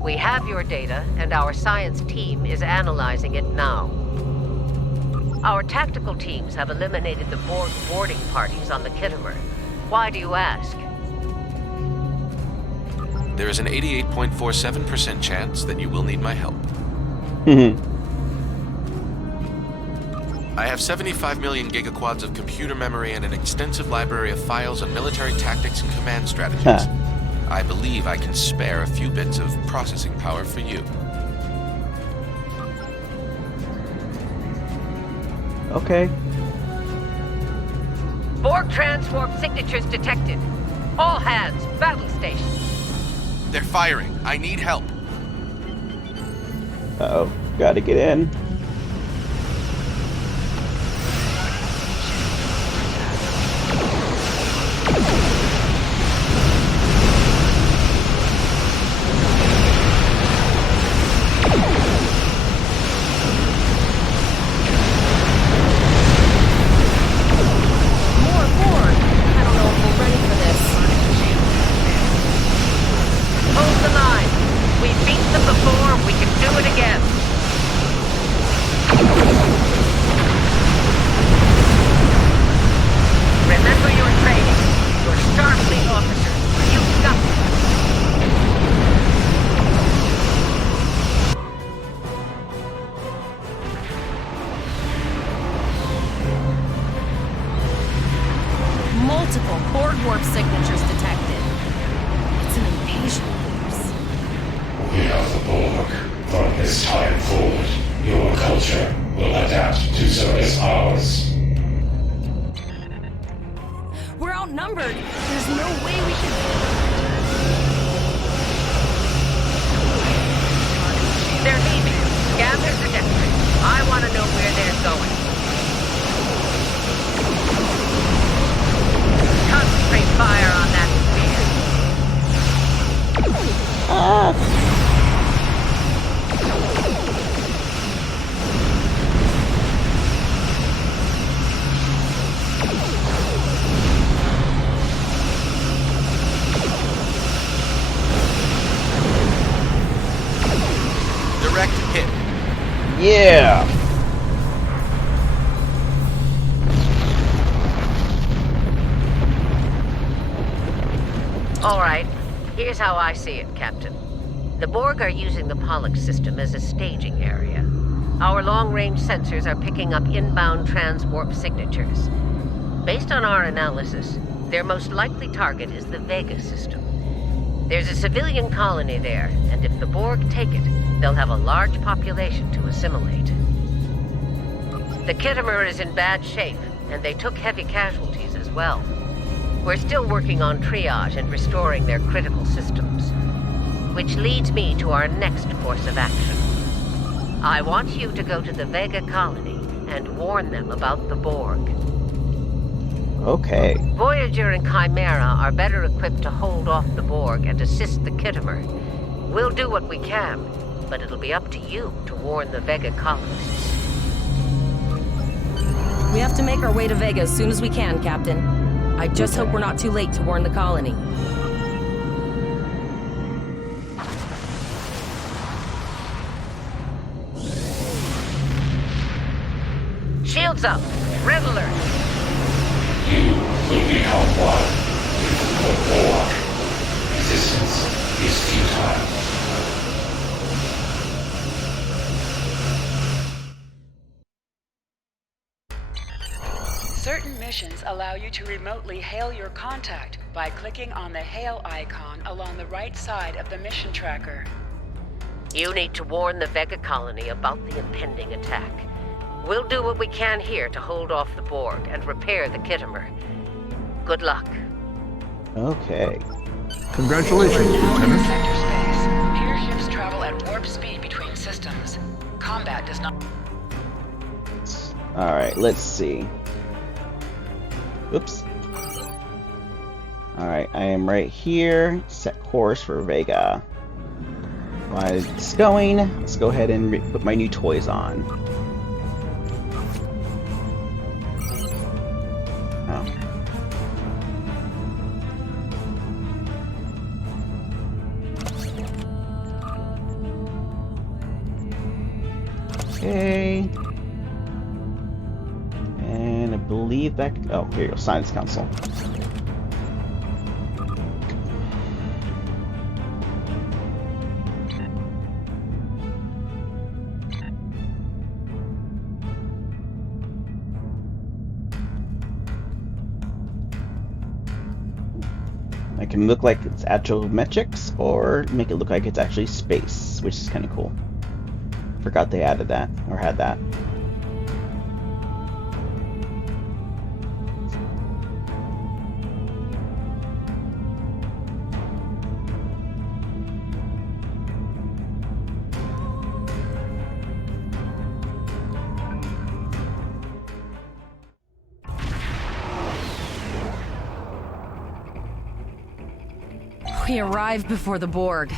We have your data, and our science team is analyzing it now. Our tactical teams have eliminated the Borg boarding parties on the Kittimer. Why do you ask? There is an 88.47% chance that you will need my help. I have 75 million gigaquads of computer memory and an extensive library of files on military tactics and command strategies. I believe I can spare a few bits of processing power for you. Okay. Borg transwarp signatures detected. All hands, battle station. They're firing. I need help. Uh-oh. Gotta get in. warp signatures detected. It's an invasion force. We are the Borg. From this time forward, your culture will adapt to service ours. We're outnumbered. There's no way we can... They're leaving. Scan their trajectory. I want to know where they're going. Concentrate fire on that sphere. Direct hit. Yeah. All right. Here's how I see it, Captain. The Borg are using the Pollux system as a staging area. Our long-range sensors are picking up inbound transwarp signatures. Based on our analysis, their most likely target is the Vega system. There's a civilian colony there, and if the Borg take it, they'll have a large population to assimilate. The Khitomer is in bad shape, and they took heavy casualties as well. We're still working on triage and restoring their critical systems. Which leads me to our next course of action. I want you to go to the Vega colony and warn them about the Borg. Okay. Voyager and Chimera are better equipped to hold off the Borg and assist the Khitomer. We'll do what we can, but it'll be up to you to warn the Vega colonists. We have to make our way to Vega as soon as we can, Captain. I just hope we're not too late to warn the colony. Shields up! Red alert! You will become one with the Borg. Resistance is futile. Certain missions allow you to remotely hail your contact by clicking on the hail icon along the right side of the mission tracker. You need to warn the Vega colony about the impending attack. We'll do what we can here to hold off the Borg and repair the Khitomer. Good luck. Okay. Congratulations, Lieutenant. Sector space. Here ships travel at warp speed between systems. Combat does not... Alright, let's see. Oops. Alright, I am right here. Set course for Vega. While it's going, let's go ahead and put my new toys on. Oh. Okay. And I believe that... Oh, here you go. Science Council. I can look like it's astrometrics, or make it look like it's actually space, which is kind of cool. Forgot they added that, or had that. We arrived before the Borg.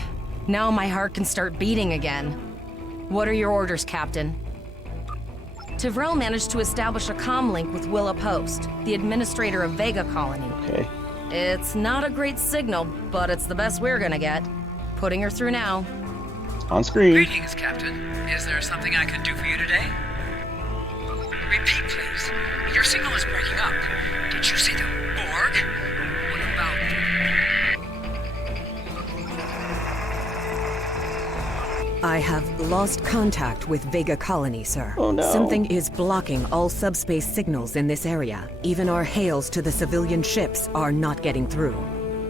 Now my heart can start beating again. What are your orders, Captain? Tyrell managed to establish a comm link with Willa Post, the administrator of Vega Colony. Okay. It's not a great signal, but it's the best we're gonna get. Putting her through now. On screen. Greetings, Captain. Is there something I can do for you today? Repeat, please. Your signal is breaking up. Did you say the Borg? What about... I have lost contact with Vega Colony, sir. Oh, no. Something is blocking all subspace signals in this area. Even our hails to the civilian ships are not getting through.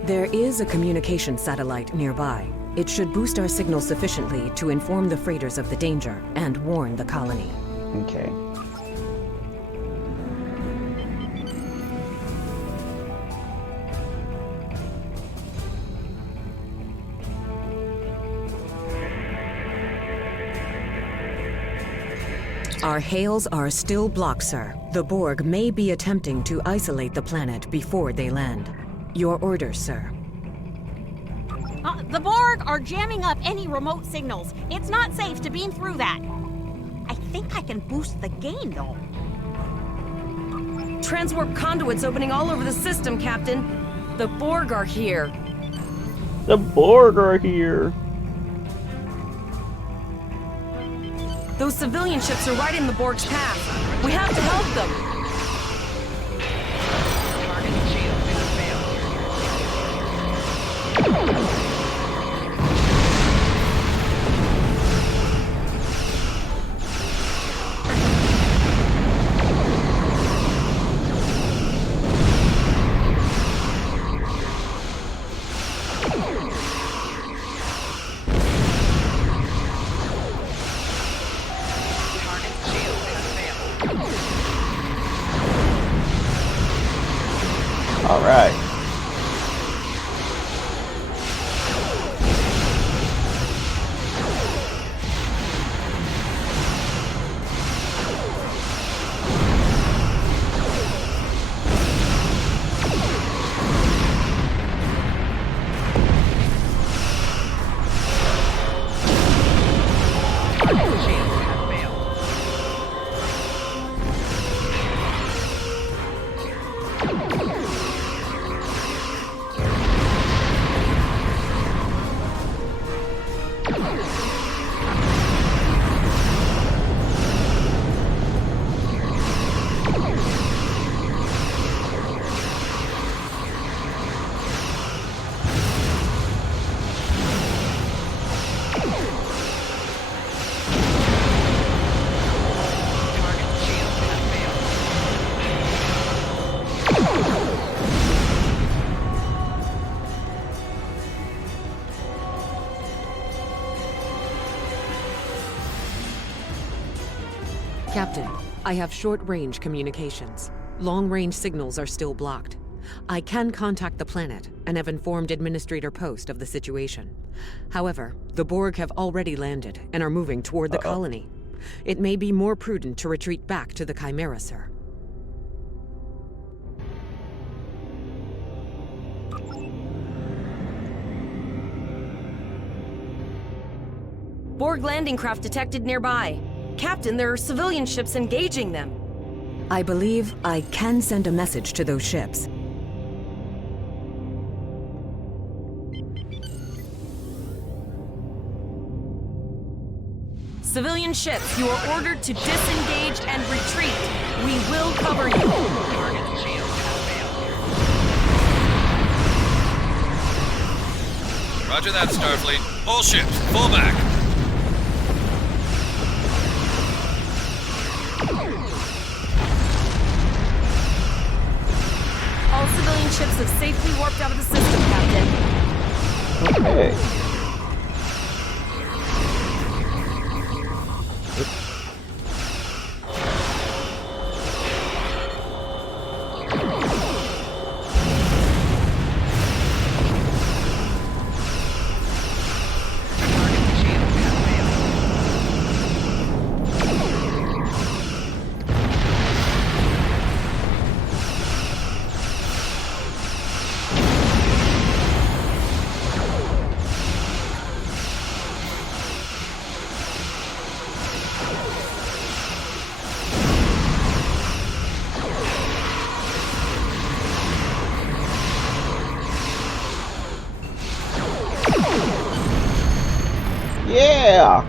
There is a communication satellite nearby. It should boost our signal sufficiently to inform the freighters of the danger and warn the colony. Okay. Our hails are still blocked, sir. The Borg may be attempting to isolate the planet before they land. Your orders, sir. The Borg are jamming up any remote signals. It's not safe to beam through that. I think I can boost the gain, though. Transwarp conduits opening all over the system, Captain. The Borg are here. The Borg are here. Those civilian ships are right in the Borg's path. We have to help them. All right. Captain, I have short-range communications. Long-range signals are still blocked. I can contact the planet and have informed Administrator Post of the situation. However, the Borg have already landed and are moving toward the colony. It may be more prudent to retreat back to the Chimera, sir. Borg landing craft detected nearby. Captain, there are civilian ships engaging them. I believe I can send a message to those ships. Civilian ships, you are ordered to disengage and retreat. We will cover you. Roger that, Starfleet. All ships, fall back. All civilian ships have safely warped out of the system, Captain. Okay. Yeah!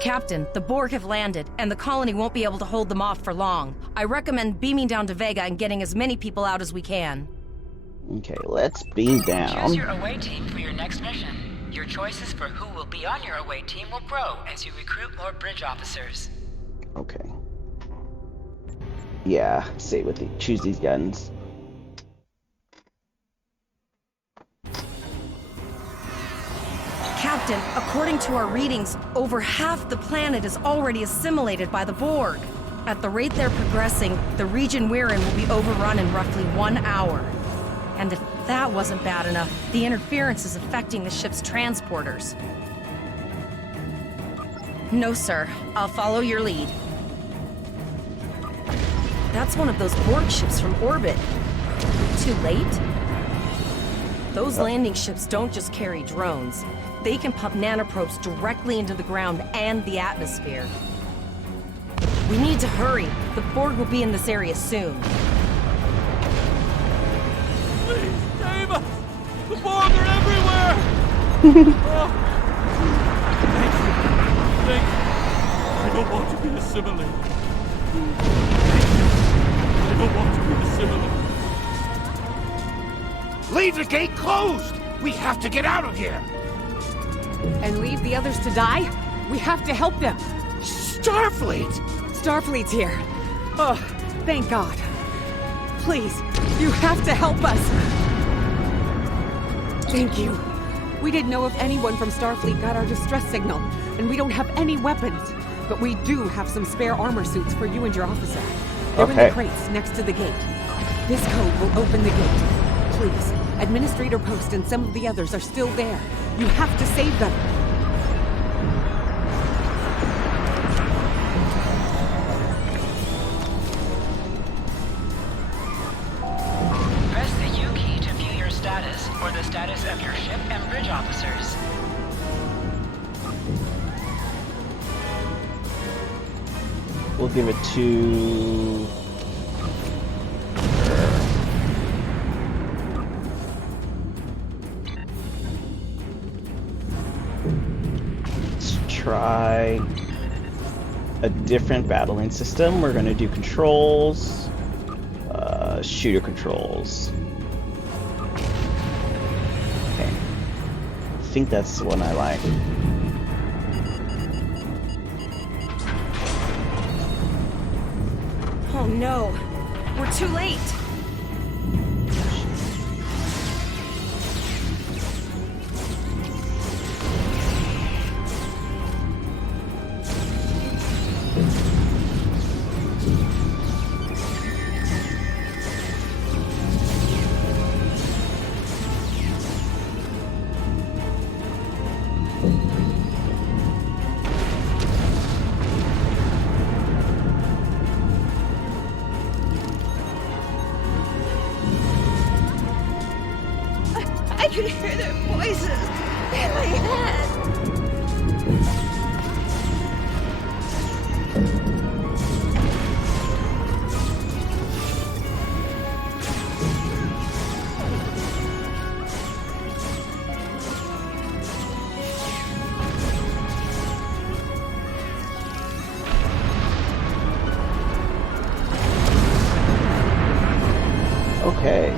Captain, the Borg have landed, and the colony won't be able to hold them off for long. I recommend beaming down to Vega and getting as many people out as we can. Okay, let's beam down. Choose your away team for your next mission. Your choices for who will be on your away team will grow as you recruit more bridge officers. Okay. Yeah, say what they choose these guns. Captain, according to our readings, over half the planet is already assimilated by the Borg. At the rate they're progressing, the region we're in will be overrun in roughly 1 hour. And if that wasn't bad enough, the interference is affecting the ship's transporters. No, sir. I'll follow your lead. That's one of those Borg ships from orbit. Too late? Those landing ships don't just carry drones. They can pump nanoprobes directly into the ground and the atmosphere. We need to hurry. The Borg will be in this area soon. Please, save us! The Borg are everywhere! Oh. Thank you. I don't want to be assimilated. I don't want to be assimilated. Leave the gate closed! We have to get out of here! And leave the others to die? We have to help them. Starfleet! Starfleet's here. Oh, thank God. Please, you have to help us. Thank you. We didn't know if anyone from Starfleet got our distress signal, and we don't have any weapons. But we do have some spare armor suits for you and your officer. They're in the crates next to the gate. This code will open the gate. Please, Administrator Post and some of the others are still there. You have to save them. Press the U key to view your status or the status of your ship and bridge officers. We'll give it to... Let's try a different battling system. We're going to do controls, shooter controls. Okay. I think that's the one I like. Oh no, we're too late. I could hear their voices in my head. Okay.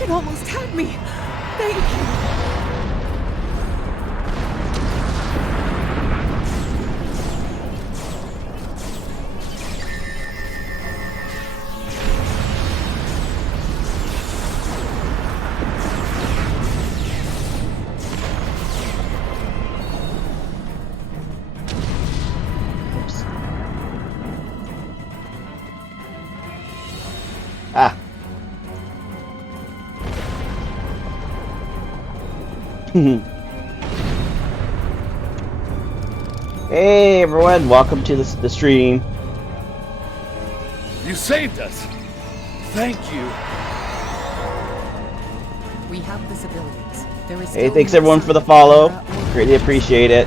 It almost had me. Thank you. Ah. Hey everyone, welcome to the stream. You saved us. Thank you. We have the civilians. There is Hey, thanks everyone for the follow. Greatly appreciate it.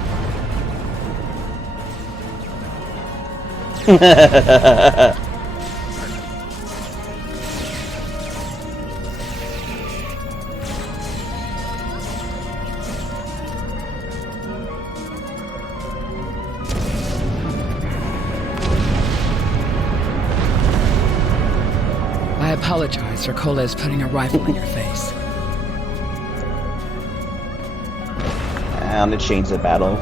I apologize for Koles putting a rifle in your face. I'm gonna change the battle.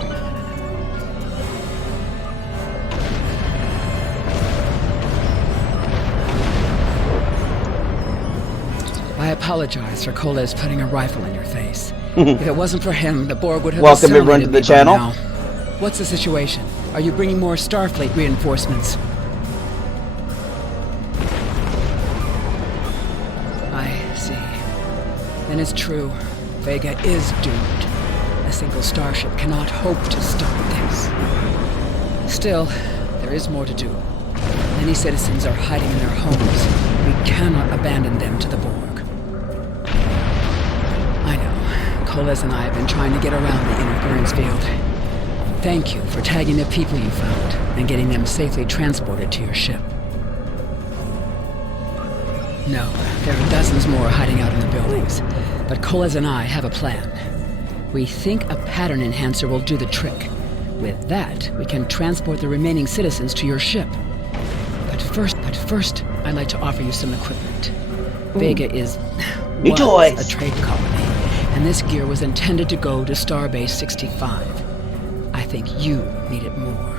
I apologize for Koles putting a rifle in your face. If it wasn't for him, the Borg would have Welcome assimilated everyone to the me by channel. now. What's the situation? Are you bringing more Starfleet reinforcements? I see. Then it's true. Vega is doomed. A single starship cannot hope to stop this. Still, there is more to do. Many citizens are hiding in their homes. We cannot abandon them to the Borg. I know. Koles and I have been trying to get around the interference field. Thank you for tagging the people you found and getting them safely transported to your ship. No, there are dozens more hiding out in the buildings, but Koles and I have a plan. We think a pattern enhancer will do the trick. With that, we can transport the remaining citizens to your ship. But first, I'd like to offer you some equipment. Vega was a trade colony, and this gear was intended to go to Starbase 65. I think you need it more.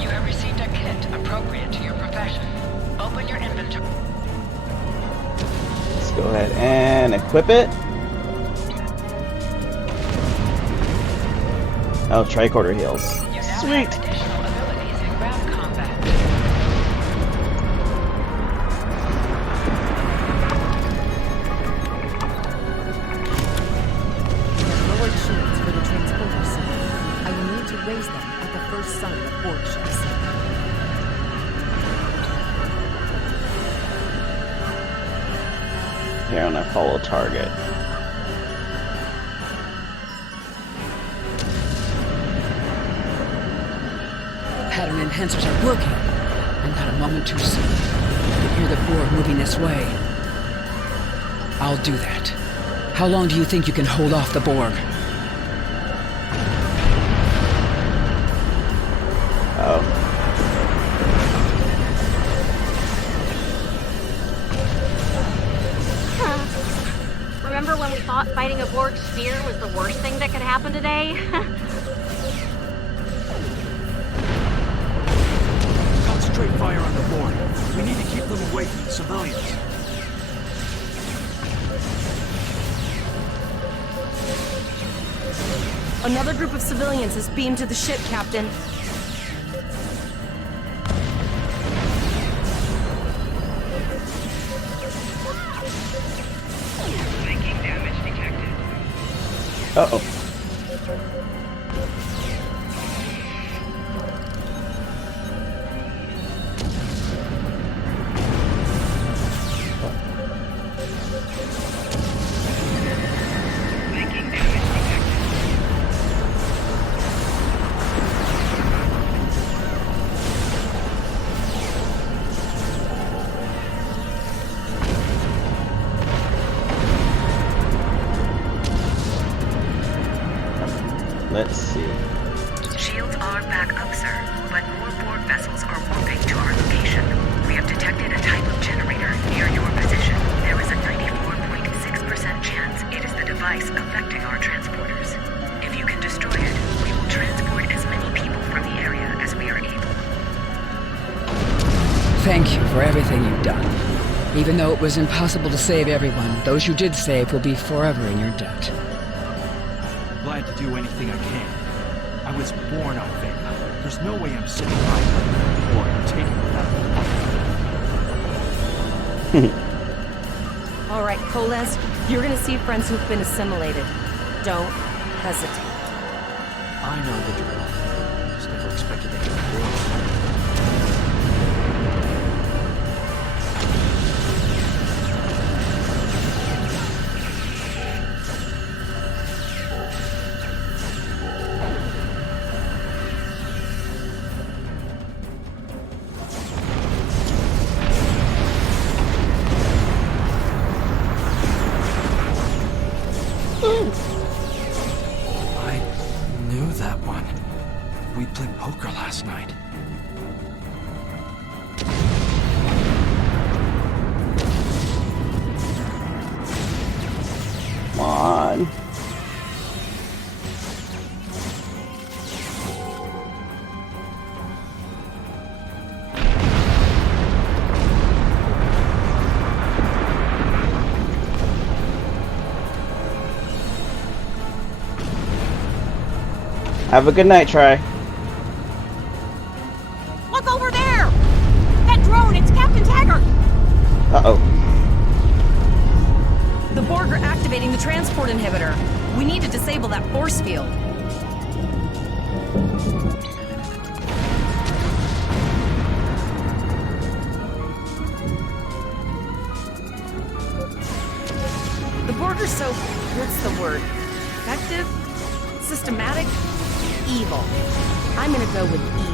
You have received a kit appropriate to your profession. Open your inventory. Let's go ahead and equip it. Oh, tricorder heals. Sweet. Additional abilities in ground combat. Lowered shields for the transporter suit. I will need to raise them at the first sign of Borg ships. Here, I'm gonna follow target. Pattern enhancers are working, and not a moment too soon. I can hear the Borg moving this way. I'll do that. How long do you think you can hold off the Borg? Oh. Remember when we thought fighting a Borg sphere was the worst thing that could happen today? Concentrate fire on the Borg. We need to keep them away from the civilians. Another group of civilians is beamed to the ship, Captain. Making damage detected. Uh-oh. Making damage detected. Let's see. Shields are back up, sir, but more Borg vessels are warping to our location. We have detected a type of generator near your position. There is a 94.6% chance it is the device affecting our transporters. If you can destroy it, we will transport as many people from the area as we are able. Thank you for everything you've done. Even though it was impossible to save everyone, those you did save will be forever in your debt. Glad to do anything I can. I was born on Vega. There's no way I'm sitting by or taking without. All right, Koles, you're gonna see friends who've been assimilated. Don't hesitate. I know the drill. Just never expected to get bored. Last night. Come on. Have a good night, Try. Look over there! That drone, it's Captain Taggart! Uh-oh. The Borg are activating the transport inhibitor. We need to disable that force field. The Borg are so... what's the word? Effective? Systematic? Evil. I'm gonna go with evil.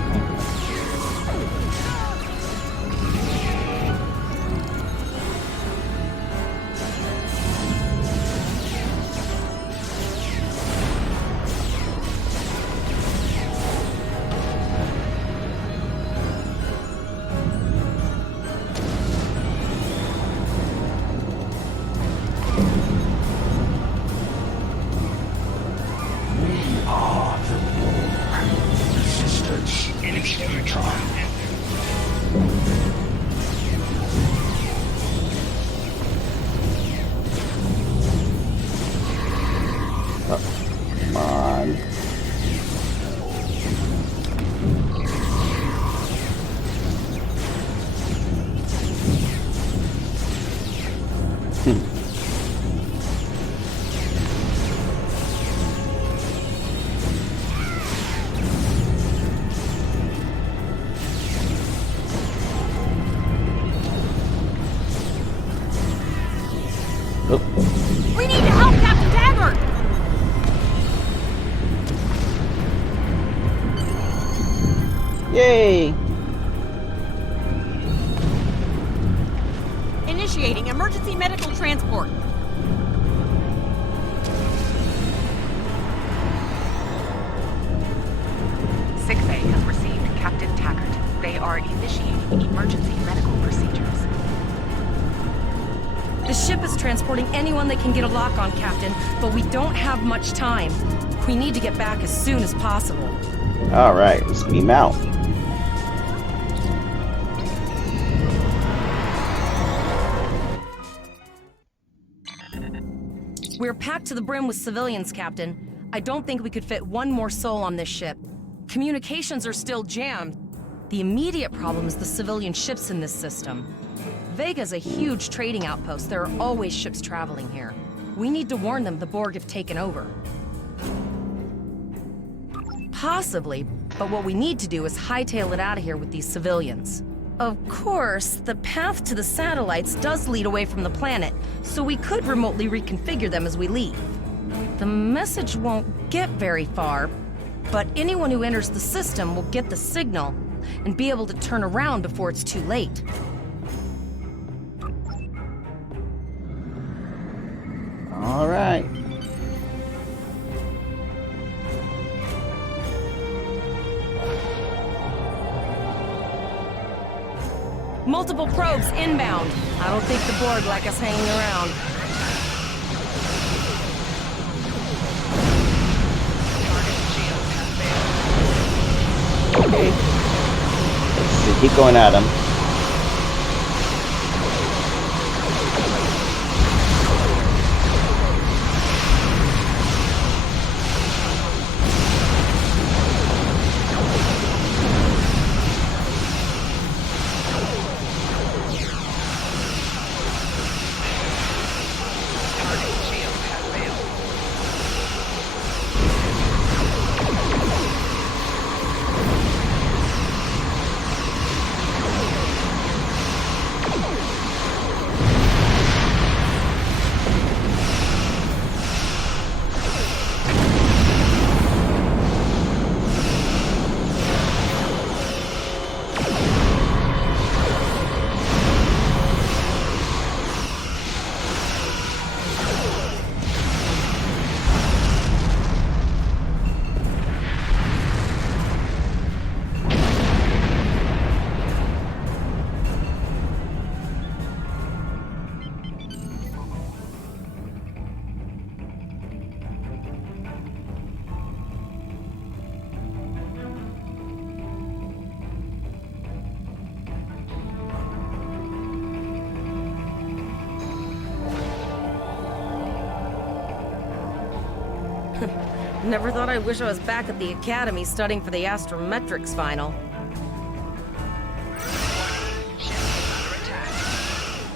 Come on. We need to help Captain Taggart! Yay! Initiating emergency medical transport. Sickbay has received Captain Taggart. They are initiating emergency medical procedures. The ship is transporting anyone they can get a lock on, Captain, but we don't have much time. We need to get back as soon as possible. Alright, let's beam out. We're packed to the brim with civilians, Captain. I don't think we could fit one more soul on this ship. Communications are still jammed. The immediate problem is the civilian ships in this system. Vega's a huge trading outpost. There are always ships traveling here. We need to warn them the Borg have taken over. Possibly, but what we need to do is hightail it out of here with these civilians. Of course, the path to the satellites does lead away from the planet, so we could remotely reconfigure them as we leave. The message won't get very far, but anyone who enters the system will get the signal and be able to turn around before it's too late. All right. Multiple probes inbound. I don't think the Borg like us hanging around. Okay. Let's see, keep going at him. Never thought I'd wish I was back at the academy studying for the astrometrics final.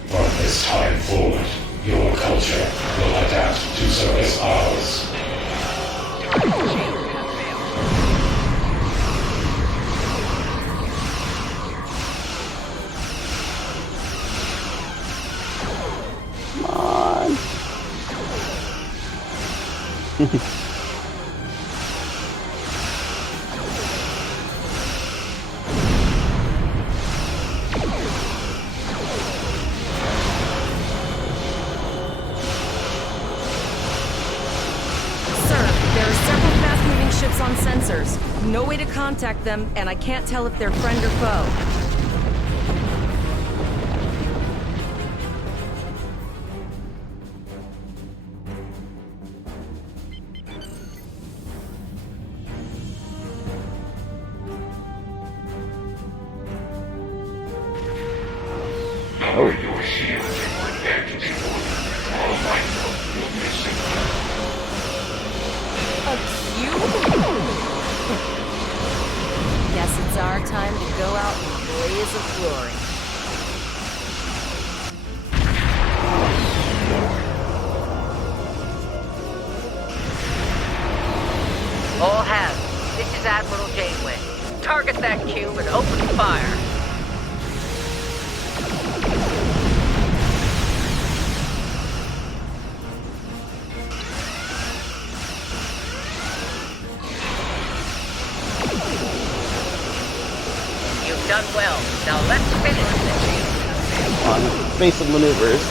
From this time forward, your culture will adapt to service ours. On sensors. No way to contact them, and I can't tell if they're friend or foe. Power your shield to advantage all my mission. Guess it's our time to go out in a blaze of glory. All hands, this is Admiral Janeway. Target that cube and open fire. Done well. Now let's finish this. On space of maneuvers.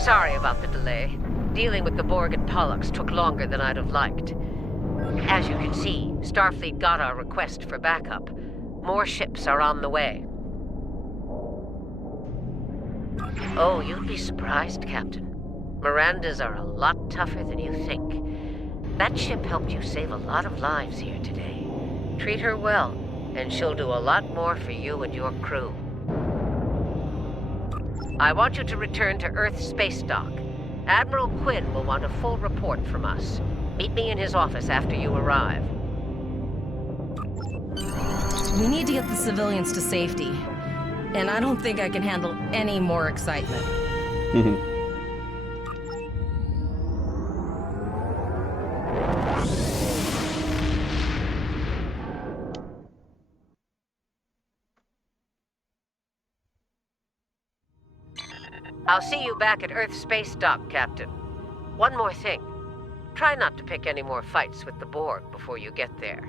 Sorry about the delay. Dealing with the Borg and Pollux took longer than I'd have liked. As you can see, Starfleet got our request for backup. More ships are on the way. Oh, you'd be surprised, Captain. Mirandas are a lot tougher than you think. That ship helped you save a lot of lives here today. Treat her well, and she'll do a lot more for you and your crew. I want you to return to Earth Space Dock. Admiral Quinn will want a full report from us. Meet me in his office after you arrive. We need to get the civilians to safety. And I don't think I can handle any more excitement. I'll see you back at Earth Space Dock, Captain. One more thing. Try not to pick any more fights with the Borg before you get there.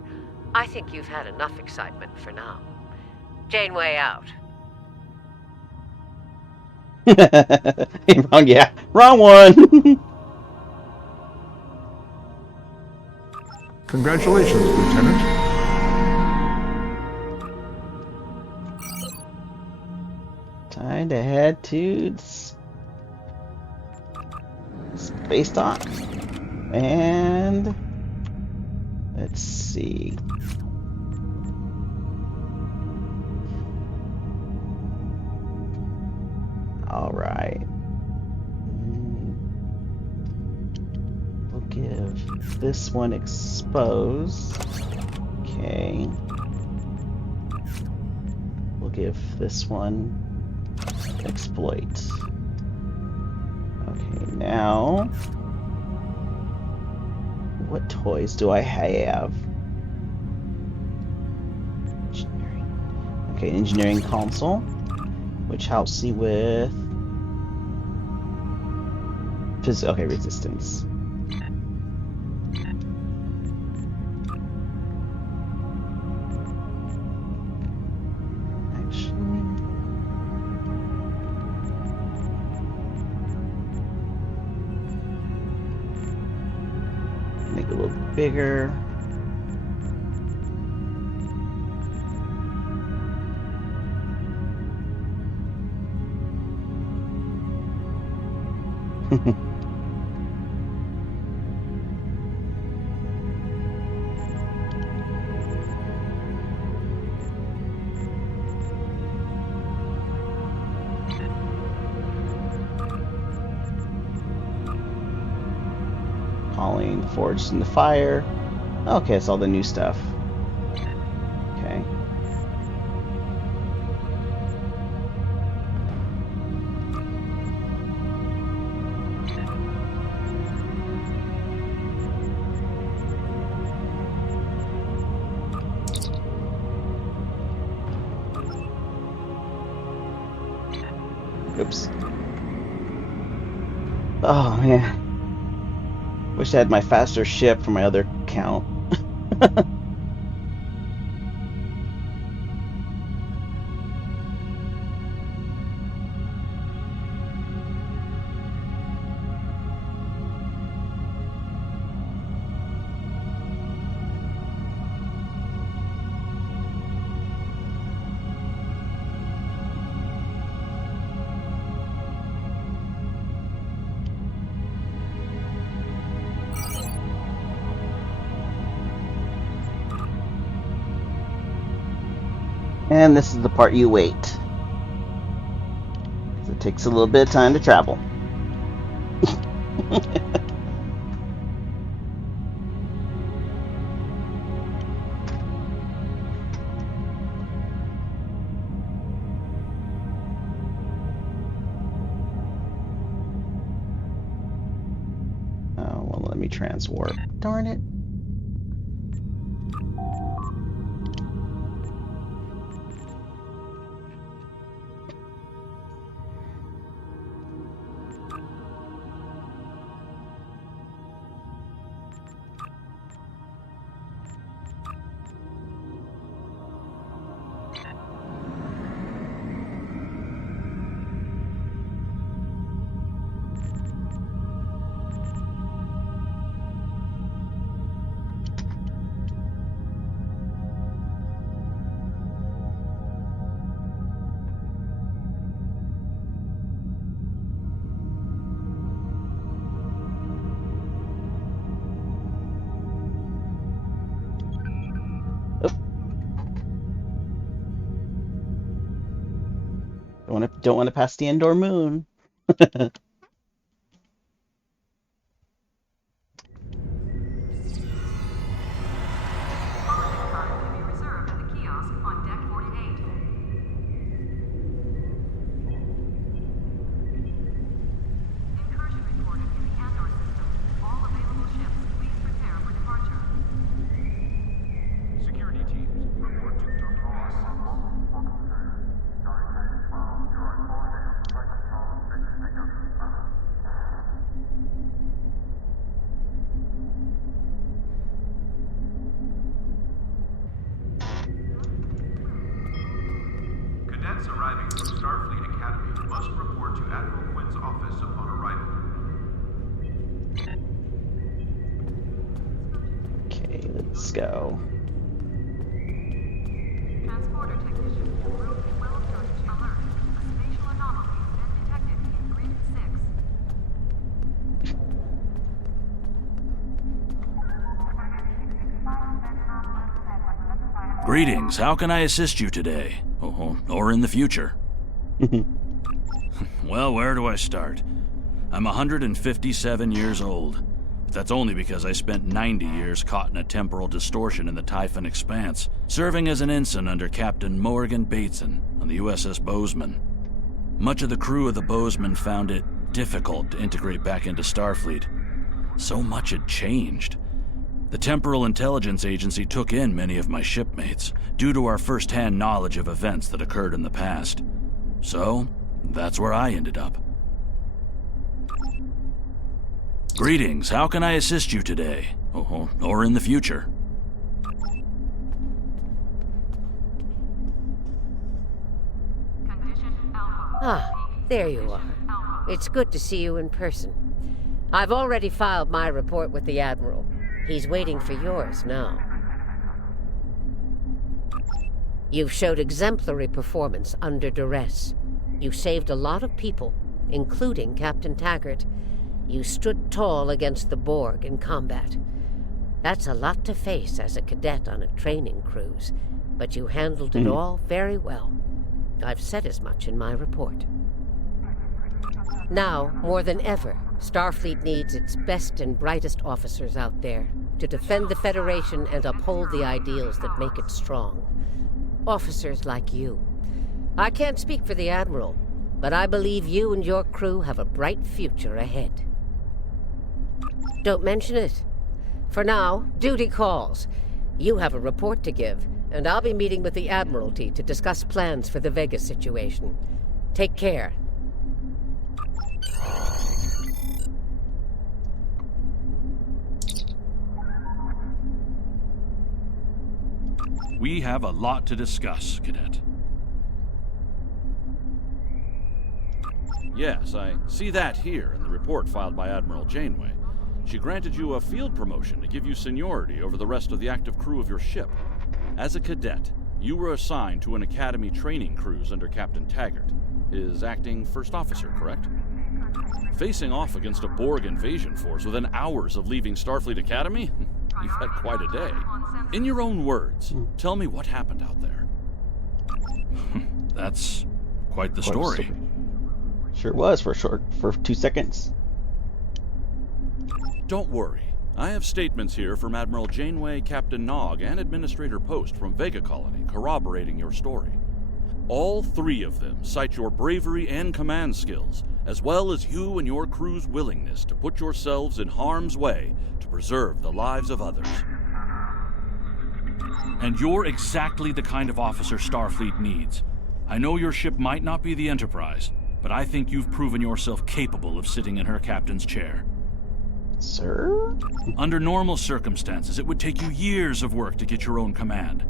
I think you've had enough excitement for now. Janeway out. Wrong, yeah. Wrong one! Congratulations, Lieutenant. Time to head to Space Dock. And let's see. All right. We'll give this one expose. Okay. We'll give this one exploit. Okay, now what toys do I have? Engineering. Okay, engineering console, which helps you with resistance. bigger. Hauling the forged in the fire. Okay, it's all the new stuff. Okay. Oops. Oh man. Wish I had my faster ship for my other count. And this is the part you wait. So it takes a little bit of time to travel. Oh, well, let me transwarp. Darn it. Don't want to pass the Endor moon. Cadets arriving from Starfleet Academy must report to Admiral Quinn's office upon arrival. Okay, let's go. Transporter technician, room well approached. Alert. A spatial anomaly has been detected in grid 6. Greetings. How can I assist you today? Or in the future? Well, where do I start? I'm 157 years old. But that's only because I spent 90 years caught in a temporal distortion in the Typhon Expanse, serving as an ensign under Captain Morgan Bateson on the USS Bozeman. Much of the crew of the Bozeman found it difficult to integrate back into Starfleet. So much had changed. The Temporal Intelligence Agency took in many of my shipmates, due to our first-hand knowledge of events that occurred in the past. So, that's where I ended up. Greetings, how can I assist you today? Or in the future? Ah, there you are. It's good to see you in person. I've already filed my report with the Admiral. He's waiting for yours now. You've showed exemplary performance under duress. You saved a lot of people, including Captain Taggart. You stood tall against the Borg in combat. That's a lot to face as a cadet on a training cruise, but you handled it all very well. I've said as much in my report. Now, more than ever, Starfleet needs its best and brightest officers out there to defend the Federation and uphold the ideals that make it strong. Officers like you. I can't speak for the Admiral, but I believe you and your crew have a bright future ahead. Don't mention it. For now, duty calls. You have a report to give, and I'll be meeting with the Admiralty to discuss plans for the Vega situation. Take care. We have a lot to discuss, Cadet. Yes, I see that here in the report filed by Admiral Janeway. She granted you a field promotion to give you seniority over the rest of the active crew of your ship. As a cadet, you were assigned to an Academy training cruise under Captain Taggart, his acting first officer, correct? Facing off against a Borg invasion force within hours of leaving Starfleet Academy? You've had quite a day. In your own words, tell me what happened out there. That's quite the story. Sure was for 2 seconds. Don't worry. I have statements here from Admiral Janeway, Captain Nog, and Administrator Post from Vega Colony corroborating your story. All 3 of them cite your bravery and command skills, as well as you and your crew's willingness to put yourselves in harm's way to preserve the lives of others. And you're exactly the kind of officer Starfleet needs. I know your ship might not be the Enterprise, but I think you've proven yourself capable of sitting in her captain's chair. Sir? Under normal circumstances, it would take you years of work to get your own command.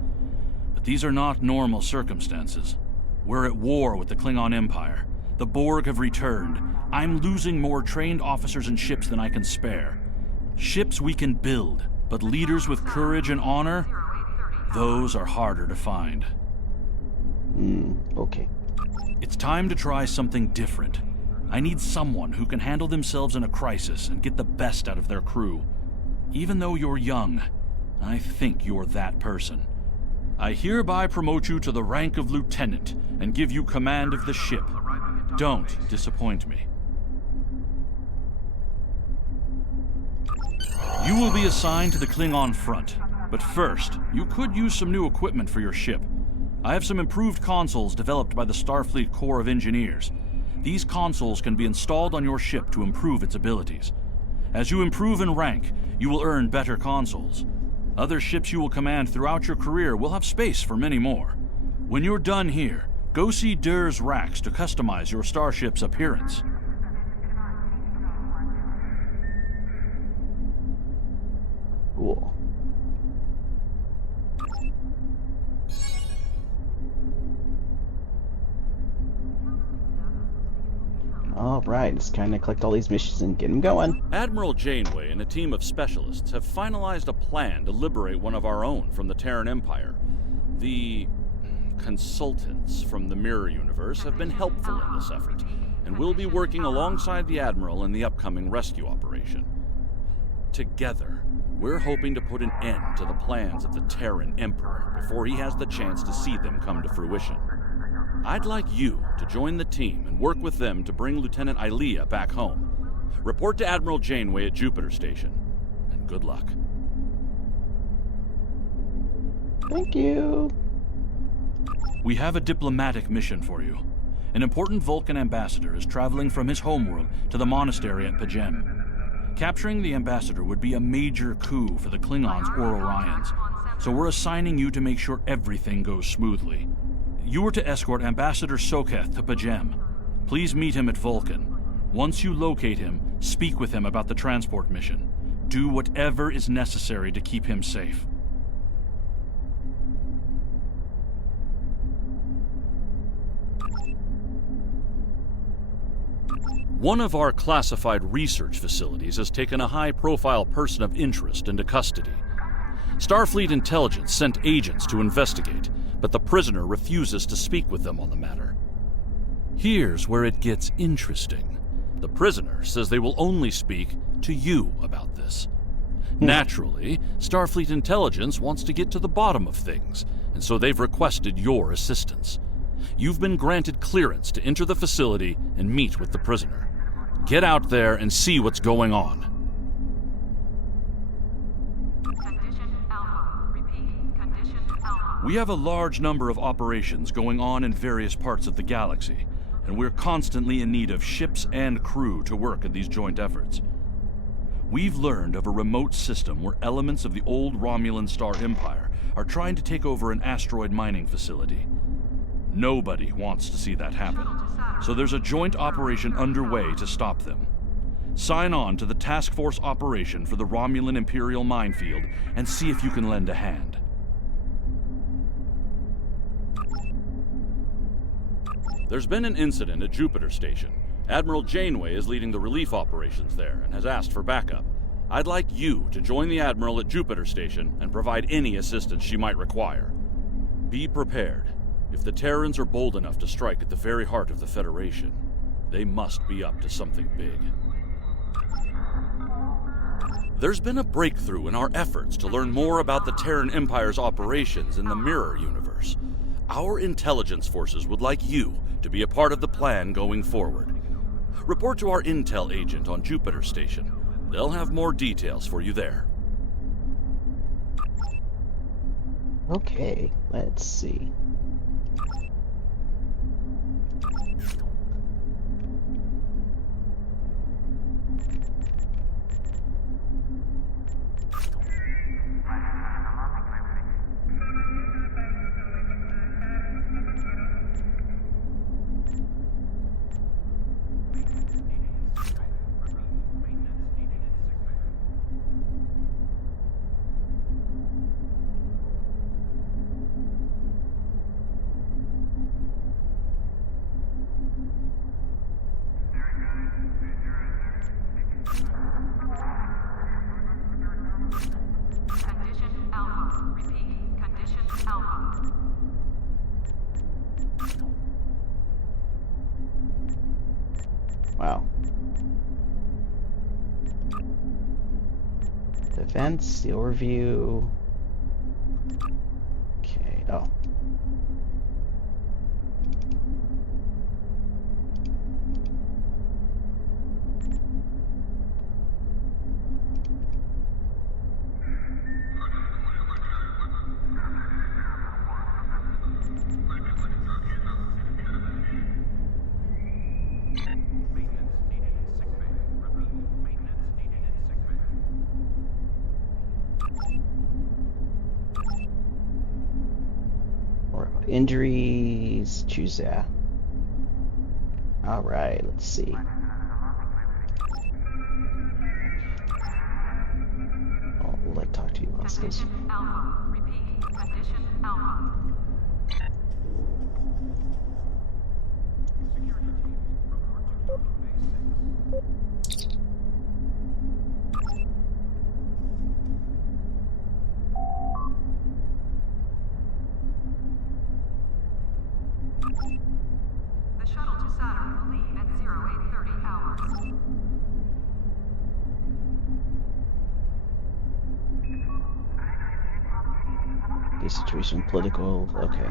But these are not normal circumstances. We're at war with the Klingon Empire. The Borg have returned. I'm losing more trained officers and ships than I can spare. Ships we can build, but leaders with courage and honor, those are harder to find. Okay. It's time to try something different. I need someone who can handle themselves in a crisis and get the best out of their crew. Even though you're young, I think you're that person. I hereby promote you to the rank of lieutenant and give you command of the ship. Don't disappoint me. You will be assigned to the Klingon front, but first, you could use some new equipment for your ship. I have some improved consoles developed by the Starfleet Corps of Engineers. These consoles can be installed on your ship to improve its abilities. As you improve in rank, you will earn better consoles. Other ships you will command throughout your career will have space for many more. When you're done here, go see Dur's racks to customize your starship's appearance. Cool. Alright, let's kind of collect all these missions and get them going. Admiral Janeway and a team of specialists have finalized a plan to liberate one of our own from the Terran Empire. The consultants from the Mirror Universe have been helpful in this effort, and will be working alongside the Admiral in the upcoming rescue operation. Together, we're hoping to put an end to the plans of the Terran Emperor before he has the chance to see them come to fruition. I'd like you to join the team and work with them to bring Lieutenant Ilia back home. Report to Admiral Janeway at Jupiter Station, and good luck. Thank you. We have a diplomatic mission for you. An important Vulcan ambassador is traveling from his homeworld to the monastery at Pajem. Capturing the ambassador would be a major coup for the Klingons or Orions, so we're assigning you to make sure everything goes smoothly. You are to escort Ambassador Soketh to Pajem. Please meet him at Vulcan. Once you locate him, speak with him about the transport mission. Do whatever is necessary to keep him safe. One of our classified research facilities has taken a high-profile person of interest into custody. Starfleet Intelligence sent agents to investigate, but the prisoner refuses to speak with them on the matter. Here's where it gets interesting. The prisoner says they will only speak to you about this. Naturally, Starfleet Intelligence wants to get to the bottom of things, and so they've requested your assistance. You've been granted clearance to enter the facility and meet with the prisoner. Get out there and see what's going on. We have a large number of operations going on in various parts of the galaxy, and we're constantly in need of ships and crew to work in these joint efforts. We've learned of a remote system where elements of the old Romulan Star Empire are trying to take over an asteroid mining facility. Nobody wants to see that happen, so there's a joint operation underway to stop them. Sign on to the Task Force operation for the Romulan Imperial Minefield and see if you can lend a hand. There's been an incident at Jupiter Station. Admiral Janeway is leading the relief operations there and has asked for backup. I'd like you to join the Admiral at Jupiter Station and provide any assistance she might require. Be prepared. If the Terrans are bold enough to strike at the very heart of the Federation, they must be up to something big. There's been a breakthrough in our efforts to learn more about the Terran Empire's operations in the Mirror Universe. Our intelligence forces would like you to be a part of the plan going forward. Report to our intel agent on Jupiter Station. They'll have more details for you there. Okay, let's see. Wow. The events, the overview. Okay, oh. Injuries, choose that. Alright, let's see. Oh, we'll talk to you about this. The shuttle to Saturn will leave at 0830 hours. The situation, political, okay.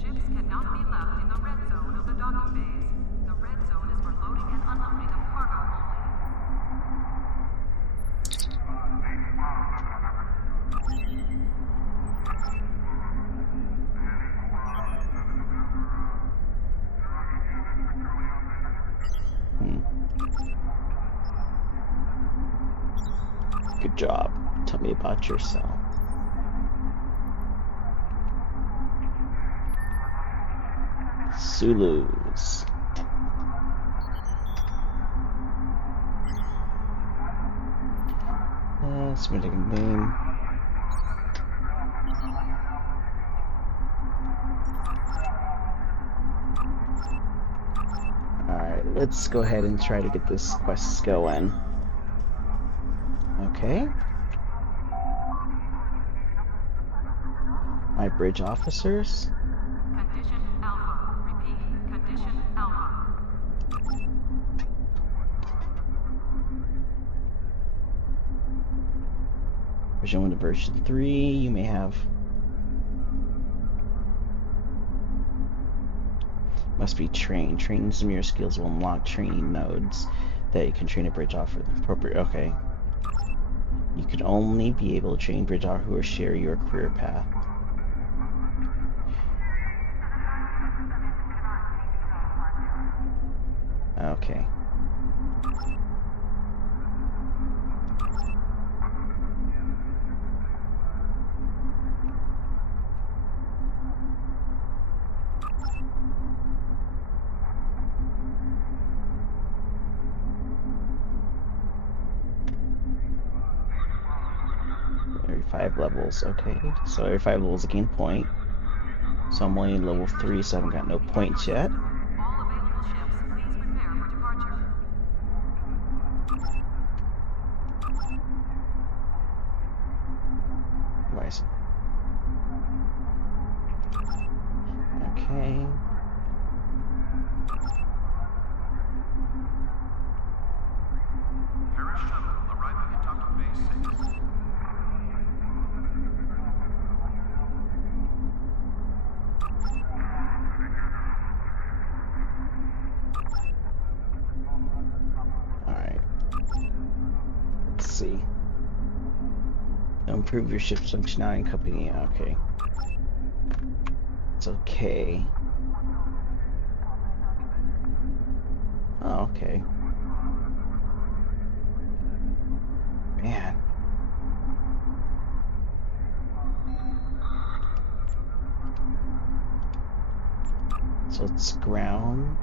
Ships cannot be left in the red zone of the docking bays. The red zone is for loading and unloading of cargo Good job. Tell me about yourself. Zulus. Submitting a name. Alright, let's go ahead and try to get this quest going. Okay. My bridge officers. Condition Alpha. Repeat. Condition Alpha. Version 1 to version 3, you may have. Must be trained. Training some of your skills will unlock training nodes that you can train a bridge off for the appropriate. Okay. You can only be able to train bridge off who share your career path. Okay. Every 5 levels, okay. So every 5 levels I gain a point. So I'm only level 3, so I haven't got no points yet. Nice. Okay. Paris shuttle arriving at docking bay 6. Alright. Let's see. Improve your ship's functionality and company. Okay. It's okay. Oh, okay. Man. So it's ground.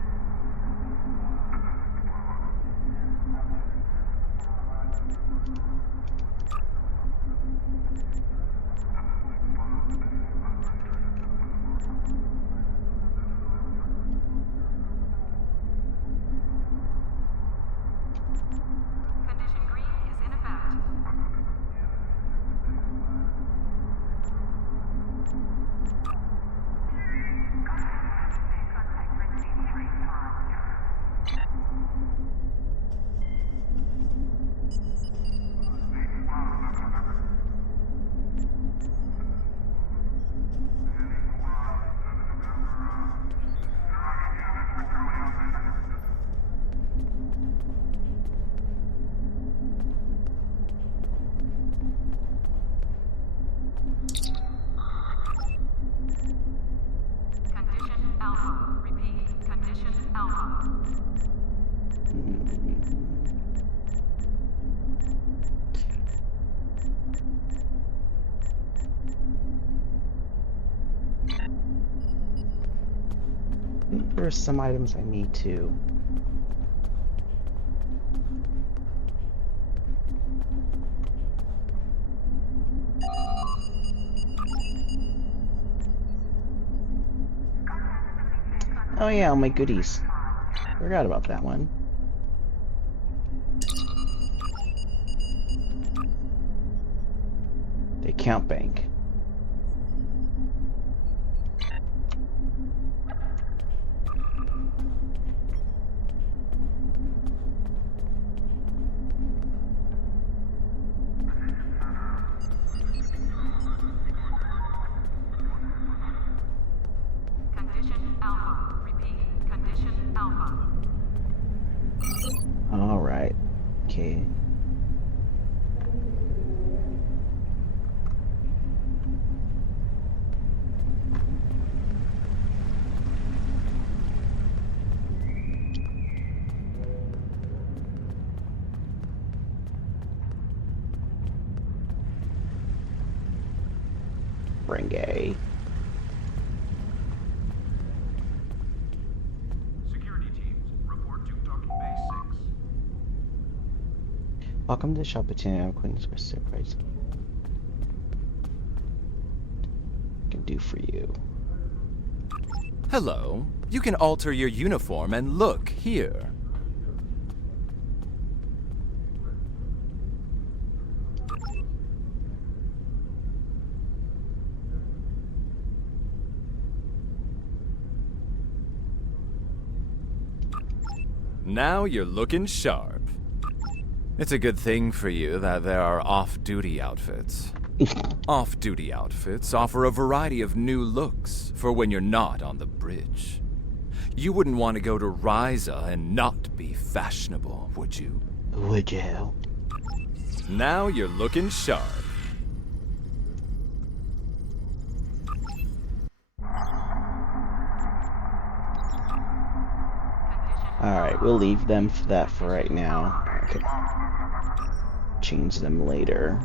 Condition green is in effect. Condition Alpha. Repeat. Condition Alpha. There are some items I need to. Oh yeah, all my goodies. Forgot about that one. The account bank. Condition Alpha. Repeat. Condition Alpha. All right. Okay. Renge. Security teams, report to docking bay 6. Welcome to the shop at I'm Queen's Surprise. Can do for you. Hello. You can alter your uniform and look here. Now you're looking sharp. It's a good thing for you that there are off-duty outfits. Off-duty outfits offer a variety of new looks for when you're not on the bridge. You wouldn't want to go to Ryza and not be fashionable, would you? Would you? Now you're looking sharp. Alright, we'll leave them for that for right now. I could change them later.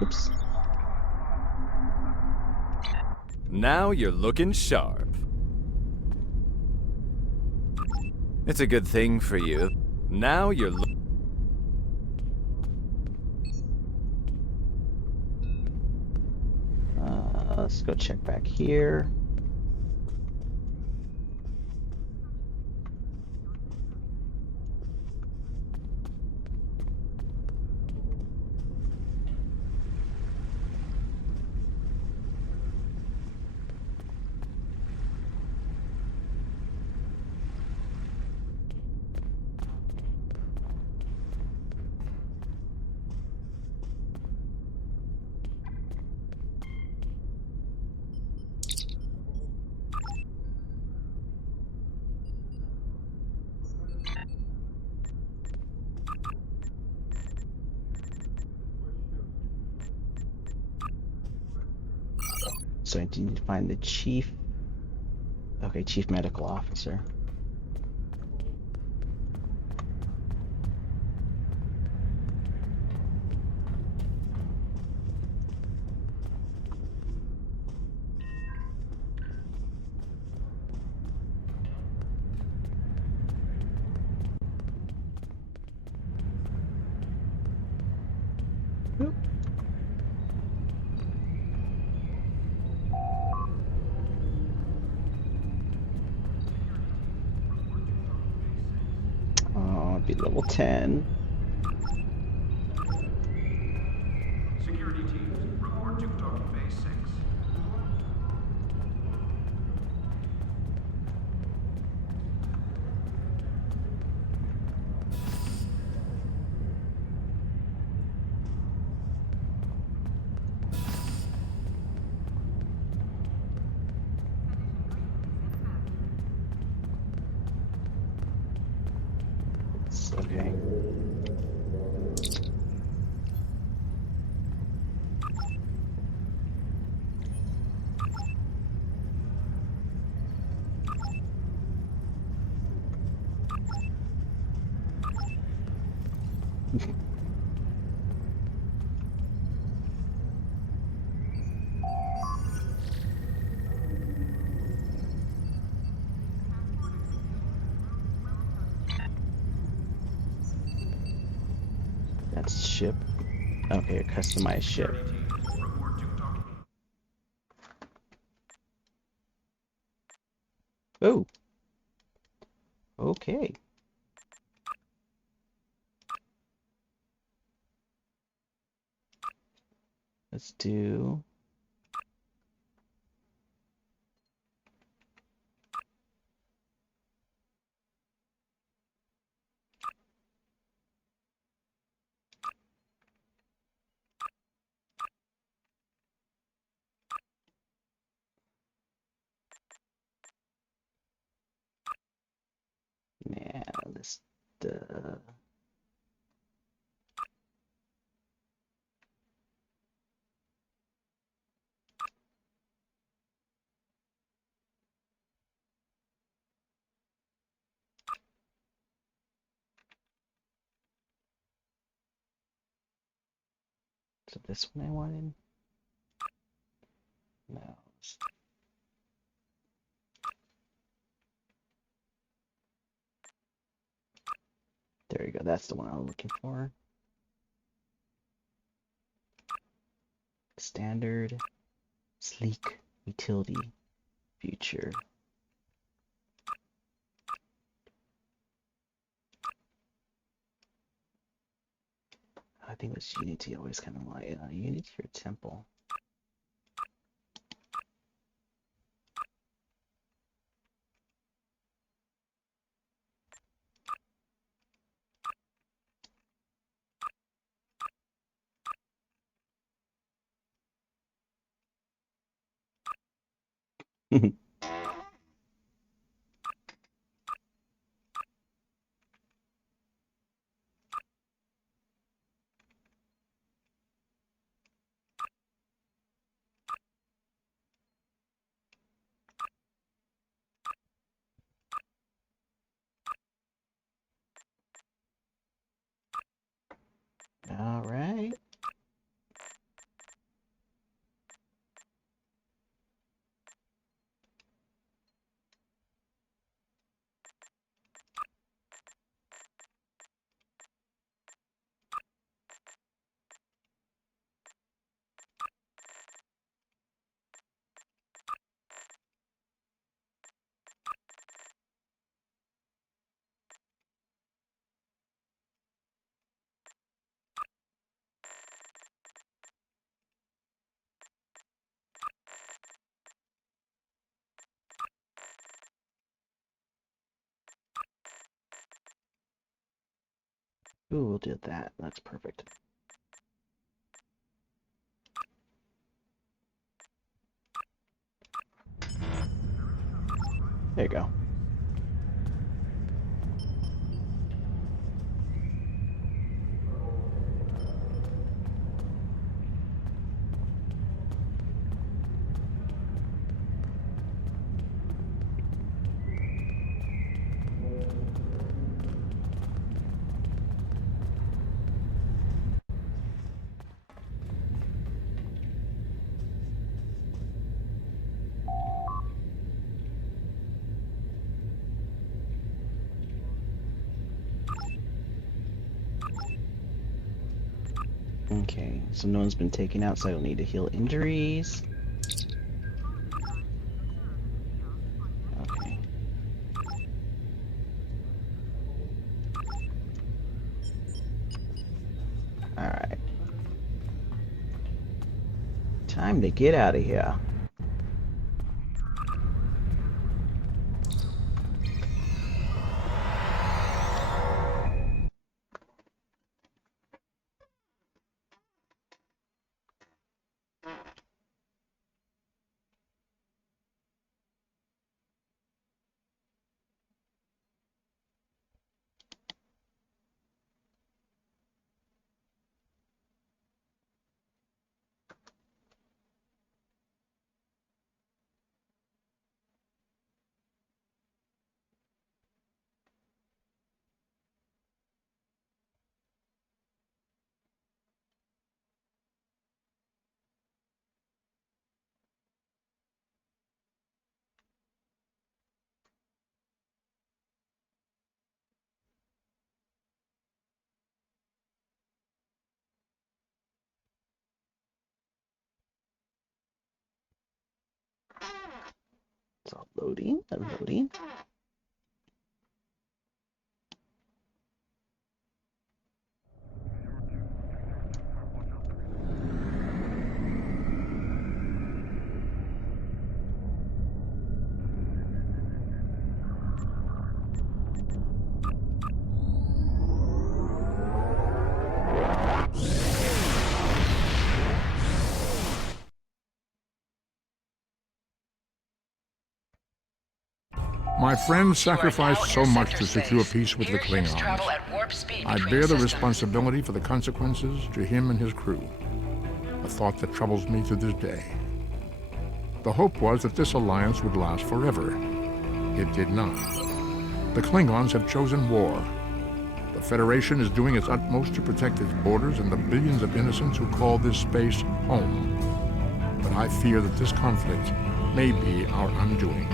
Oops. Now you're looking sharp. It's a good thing for you. Now you're let's go check back here. So I need to find the chief. Okay, chief medical officer. Be level 10. Security teams, report to docking bay 6. Okay. That's ship. Okay, customized ship. Oh. Okay. Let's do. Yeah, let's. So this one I wanted? No. There you go. That's the one I was looking for. Standard, sleek, utility, future. I think with Unity always kind of like Unity or Temple. All right. Ooh, we'll do that. That's perfect. There you go. Okay, so no one's been taken out, so I don't need to heal injuries. Okay. Alright. Time to get out of here. It's all loading, unloading. My friends sacrificed so much to secure peace with the Klingons. I bear the responsibility for the consequences to him and his crew. A thought that troubles me to this day. The hope was that this alliance would last forever. It did not. The Klingons have chosen war. The Federation is doing its utmost to protect its borders and the billions of innocents who call this space home. But I fear that this conflict may be our undoing.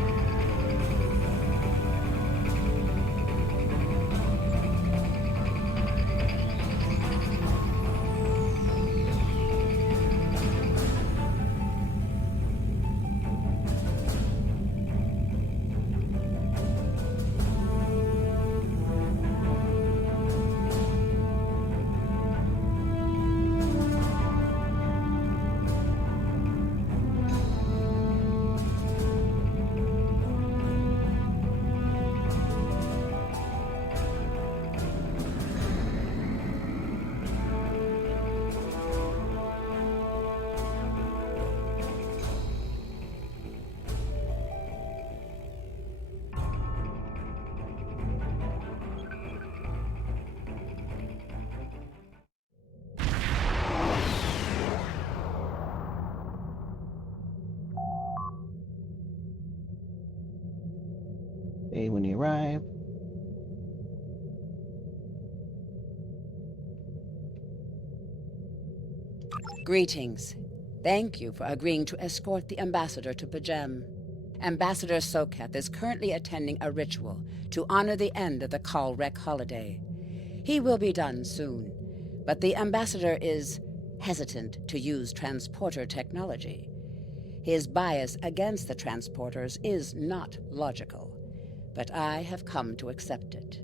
Hey, when you arrive. Greetings. Thank you for agreeing to escort the ambassador to Pajem. Ambassador Sokath is currently attending a ritual to honor the end of the Kal Rek holiday. He will be done soon, but the ambassador is hesitant to use transporter technology. His bias against the transporters is not logical, but I have come to accept it.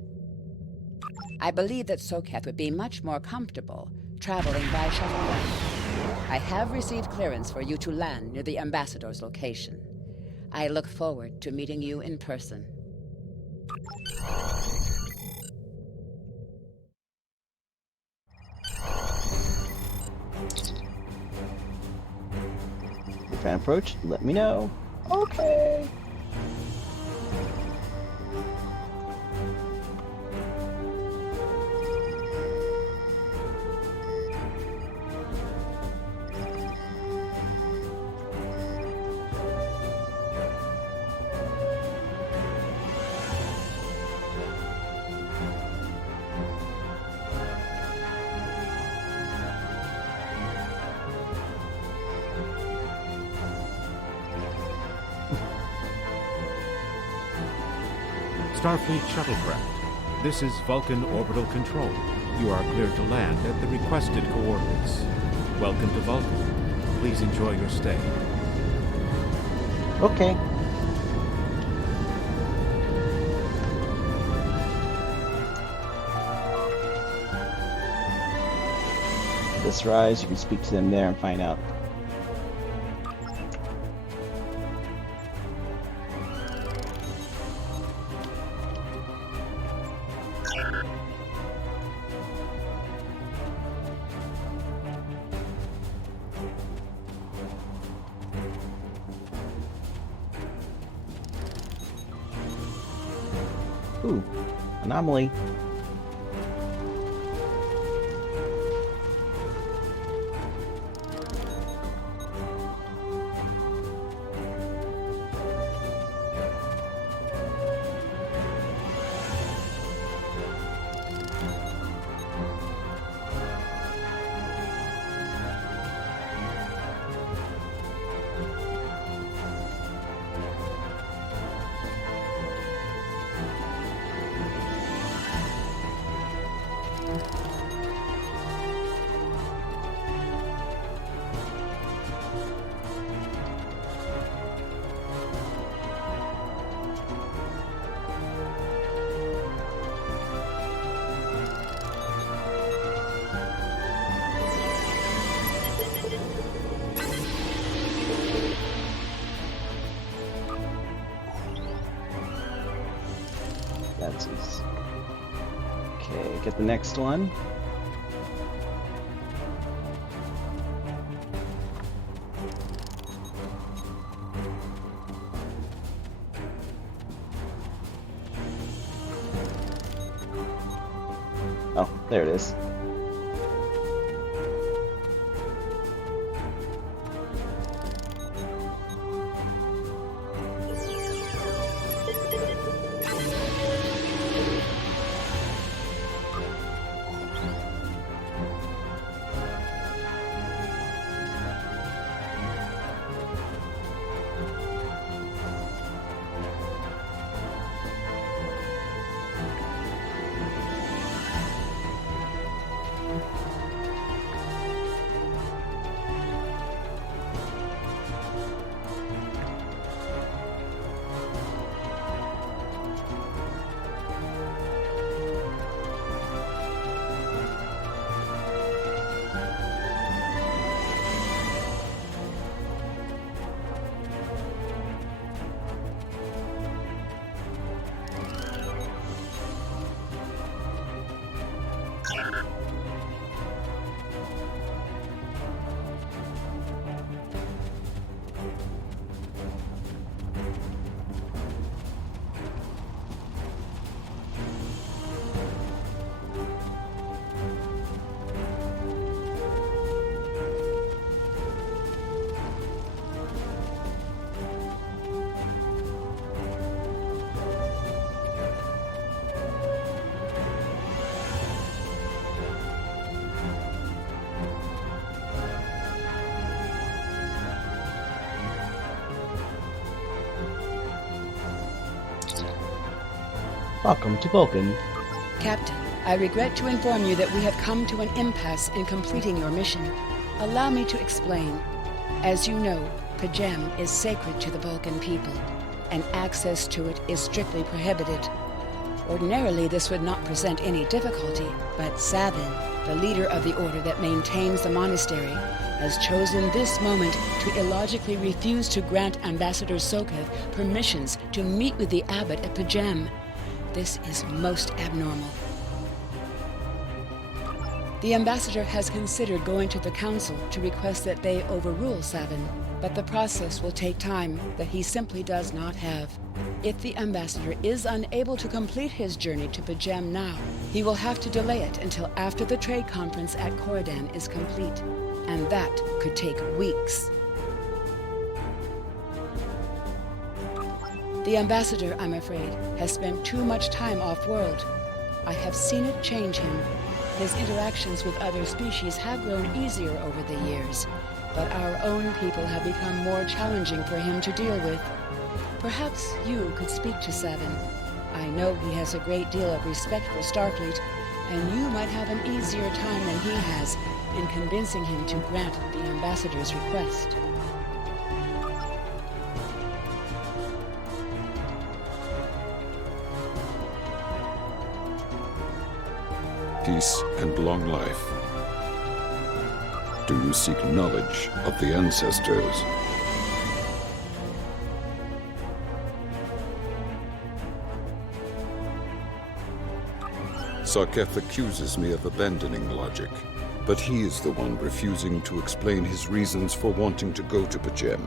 I believe that Sokath would be much more comfortable traveling by shuttlecraft. I have received clearance for you to land near the ambassador's location. I look forward to meeting you in person. If I approach, let me know. Okay. Starfleet shuttlecraft. This is Vulcan Orbital Control. You are cleared to land at the requested coordinates. Welcome to Vulcan. Please enjoy your stay. Okay. This rise, you can speak to them there and find out. Ooh, anomaly. That's his. Okay, get the next one. Oh, there it is. Welcome to Vulcan. Captain, I regret to inform you that we have come to an impasse in completing your mission. Allow me to explain. As you know, Pajem is sacred to the Vulcan people, and access to it is strictly prohibited. Ordinarily, this would not present any difficulty, but Sabin, the leader of the order that maintains the monastery, has chosen this moment to illogically refuse to grant Ambassador Sokev permissions to meet with the abbot at Pajem. This is most abnormal. The ambassador has considered going to the council to request that they overrule Sabin, but the process will take time that he simply does not have. If the ambassador is unable to complete his journey to Pajem now, he will have to delay it until after the trade conference at Coridan is complete, and that could take weeks. The ambassador, I'm afraid, has spent too much time off-world. I have seen it change him. His interactions with other species have grown easier over the years, but our own people have become more challenging for him to deal with. Perhaps you could speak to Sabin. I know he has a great deal of respect for Starfleet, and you might have an easier time than he has in convincing him to grant the ambassador's request. Peace and long life. Do you seek knowledge of the ancestors? Sarketh accuses me of abandoning logic, but he is the one refusing to explain his reasons for wanting to go to Pajem.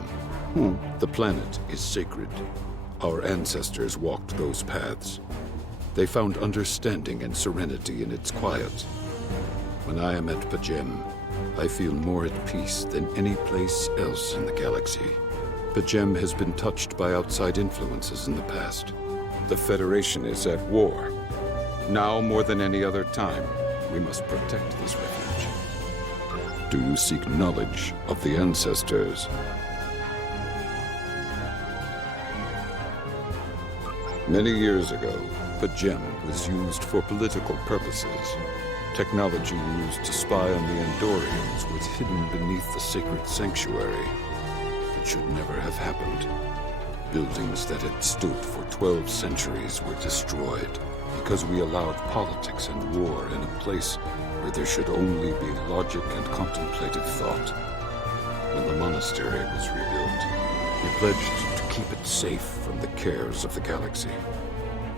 The planet is sacred. Our ancestors walked those paths. They found understanding and serenity in its quiet. When I am at Pajem, I feel more at peace than any place else in the galaxy. Pajem has been touched by outside influences in the past. The Federation is at war. Now more than any other time, we must protect this refuge. Do you seek knowledge of the ancestors? Many years ago, Pajem was used for political purposes. Technology used to spy on the Andorians was hidden beneath the sacred sanctuary. It should never have happened. Buildings that had stood for 12 centuries were destroyed because we allowed politics and war in a place where there should only be logic and contemplative thought. When the monastery was rebuilt, we pledged to keep it safe from the cares of the galaxy.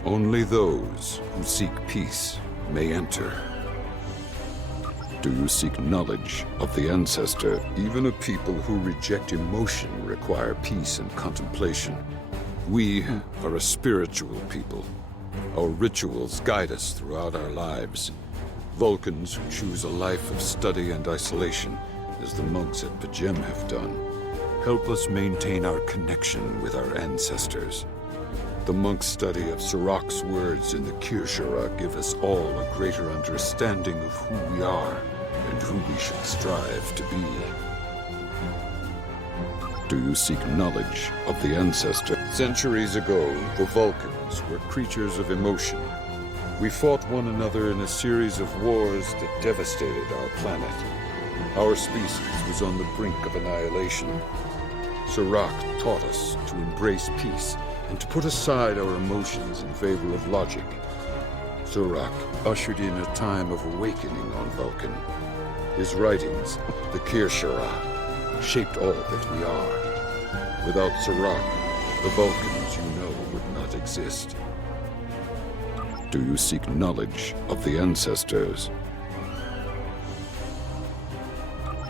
Only those who seek peace may enter. Do you seek knowledge of the ancestor? Even a people who reject emotion require peace and contemplation. We are a spiritual people. Our rituals guide us throughout our lives. Vulcans who choose a life of study and isolation, as the monks at Pajem have done, help us maintain our connection with our ancestors. The monk's study of Sirach's words in the Kirshara give us all a greater understanding of who we are and who we should strive to be. Do you seek knowledge of the ancestor? Centuries ago, the Vulcans were creatures of emotion. We fought one another in a series of wars that devastated our planet. Our species was on the brink of annihilation. Sirach taught us to embrace peace and to put aside our emotions in favor of logic. Sirach ushered in a time of awakening on Vulcan. His writings, the Kirshara, shaped all that we are. Without Sirach, the Vulcans you know would not exist. Do you seek knowledge of the ancestors?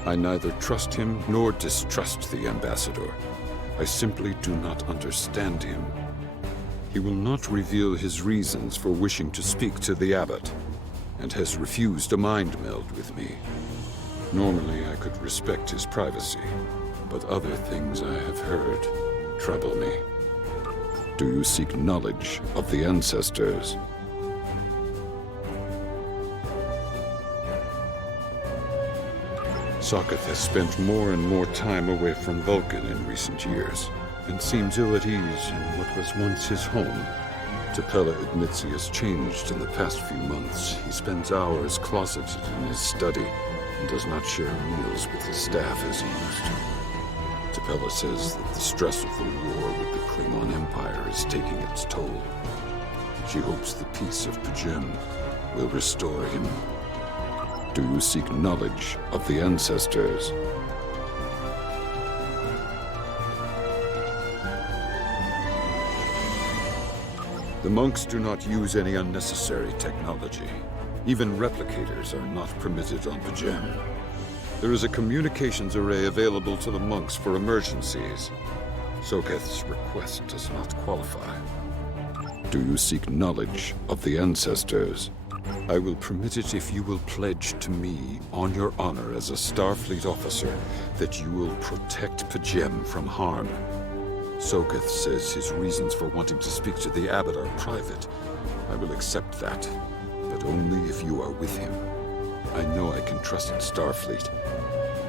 I neither trust him nor distrust the ambassador. I simply do not understand him. He will not reveal his reasons for wishing to speak to the abbot, and has refused a mind meld with me. Normally I could respect his privacy, but other things I have heard trouble me. Do you seek knowledge of the ancestors? Sarketh has spent more and more time away from Vulcan in recent years, and seems ill at ease in what was once his home. T'Pella admits he has changed in the past few months. He spends hours closeted in his study and does not share meals with his staff as he used to. T'Pella says that the stress of the war with the Klingon Empire is taking its toll. She hopes the peace of P'Jem will restore him. Do you seek knowledge of the ancestors? The monks do not use any unnecessary technology. Even replicators are not permitted on P'Jem. There is a communications array available to the monks for emergencies. Soketh's request does not qualify. Do you seek knowledge of the ancestors? I will permit it if you will pledge to me, on your honor as a Starfleet officer, that you will protect P'Jem from harm. Soketh says his reasons for wanting to speak to the Abbot are private. I will accept that, but only if you are with him. I know I can trust in Starfleet.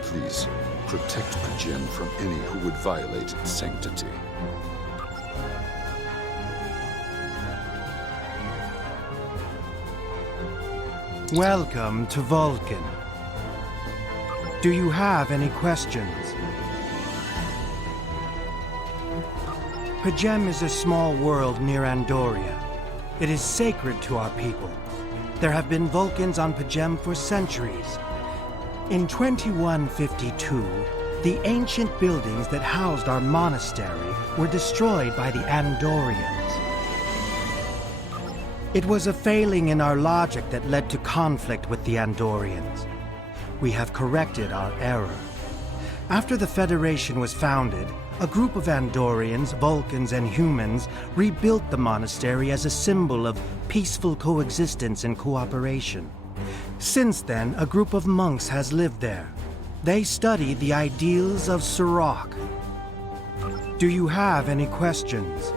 Please, protect P'Jem from any who would violate its sanctity. Welcome to Vulcan. Do you have any questions? P'Jem is a small world near Andoria. It is sacred to our people. There have been Vulcans on P'Jem for centuries. In 2152, the ancient buildings that housed our monastery were destroyed by the Andorians. It was a failing in our logic that led to conflict with the Andorians. We have corrected our error. After the Federation was founded, a group of Andorians, Vulcans, and humans rebuilt the monastery as a symbol of peaceful coexistence and cooperation. Since then, a group of monks has lived there. They study the ideals of Sirach. Do you have any questions?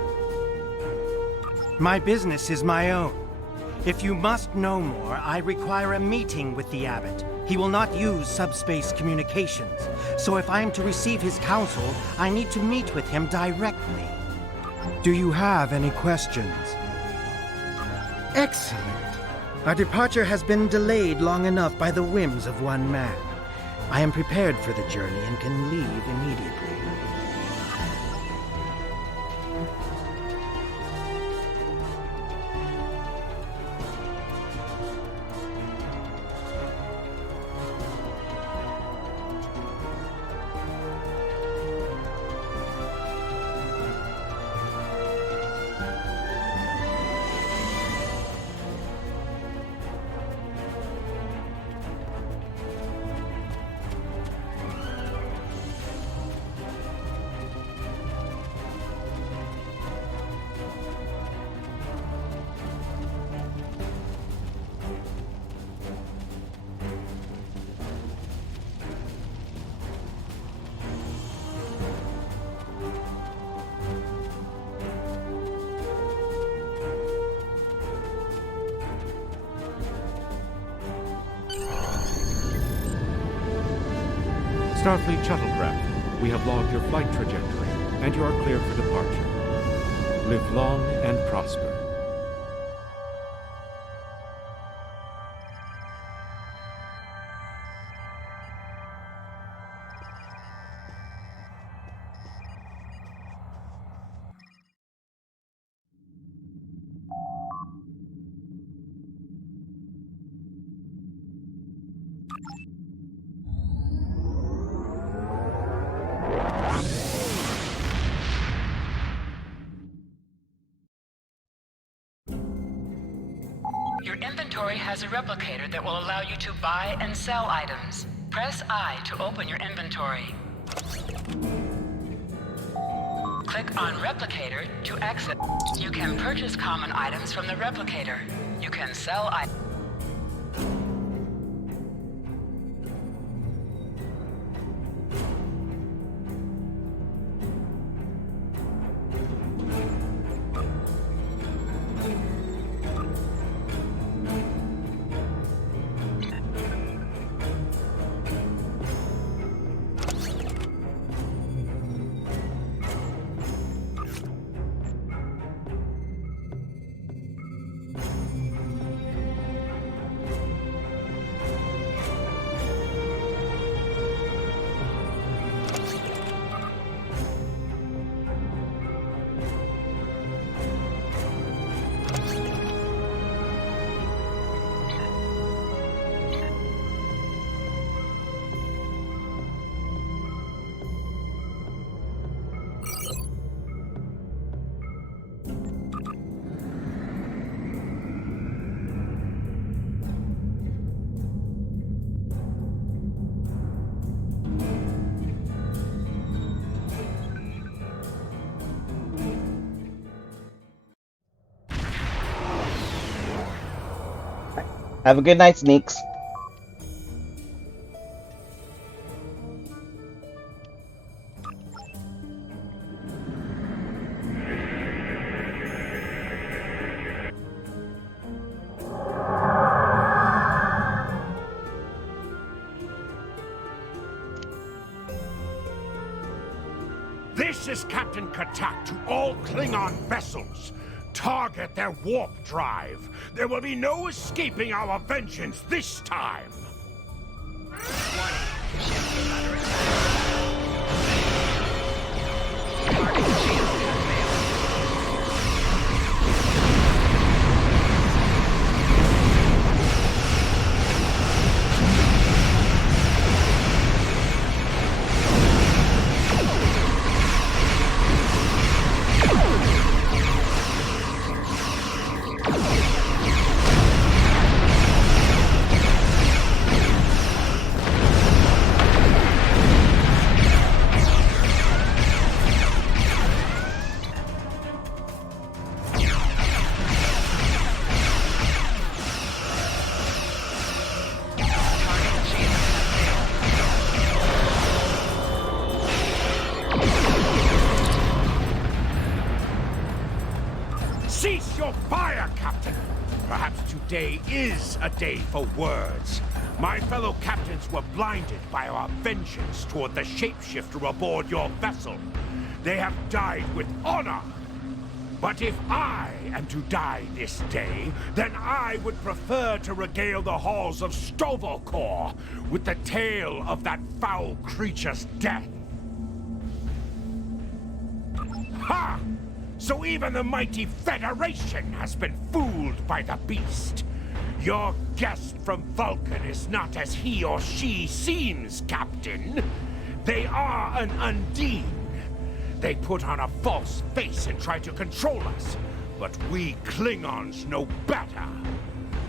My business is my own. If you must know more, I require a meeting with the Abbot. He will not use subspace communications, so if I am to receive his counsel, I need to meet with him directly. Do you have any questions? Excellent. Our departure has been delayed long enough by the whims of one man. I am prepared for the journey and can leave immediately. Starfleet shuttlecraft, we have logged your flight trajectory, and you are cleared for departure. Live long and prosper. Your inventory has a replicator that will allow you to buy and sell items. Press I to open your inventory. Click on Replicator to exit. You can purchase common items from the replicator. You can sell items. Have a good night, Sneaks. This is Captain Katak to all Klingon vessels. Target their warp drive. There will be no escaping our vengeance this time. Cease your fire, Captain! Perhaps today is a day for words. My fellow captains were blinded by our vengeance toward the shapeshifter aboard your vessel. They have died with honor. But if I am to die this day, then I would prefer to regale the halls of Sto-vo-kor with the tale of that foul creature's death. Ha! So even the mighty Federation has been fooled by the beast. Your guest from Vulcan is not as he or she seems, Captain. They are an Undine. They put on a false face and try to control us. But we Klingons know better.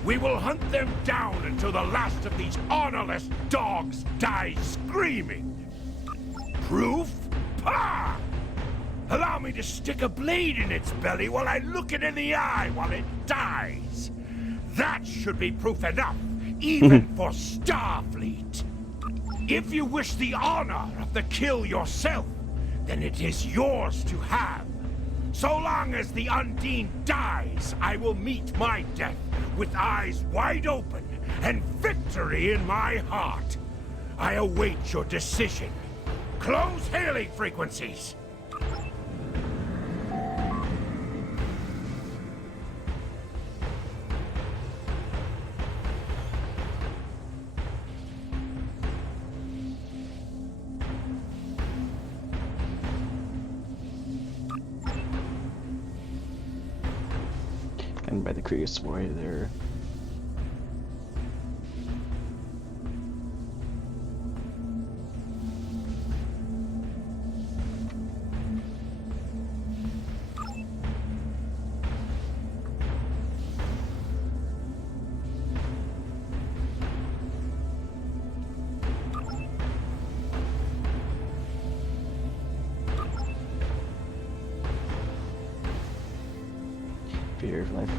We will hunt them down until the last of these honorless dogs dies screaming. Proof? Pah! Allow me to stick a blade in its belly while I look it in the eye while it dies. That should be proof enough, even for Starfleet. If you wish the honor of the kill yourself, then it is yours to have. So long as the Undine dies, I will meet my death with eyes wide open and victory in my heart. I await your decision. Close hailing frequencies. And by the Krieger Warrior there. Fear of life.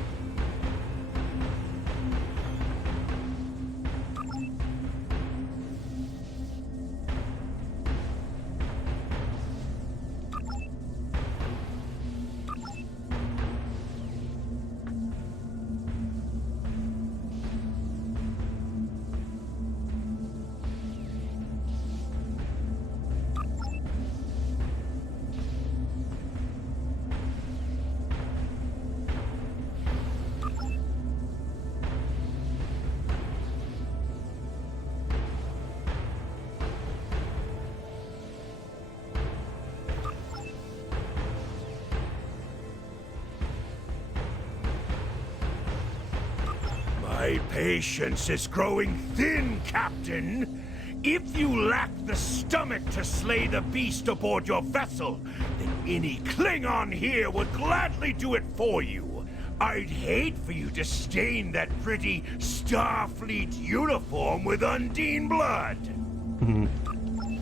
My patience is growing thin, Captain. If you lack the stomach to slay the beast aboard your vessel, then any Klingon here would gladly do it for you. I'd hate for you to stain that pretty Starfleet uniform with Undine blood.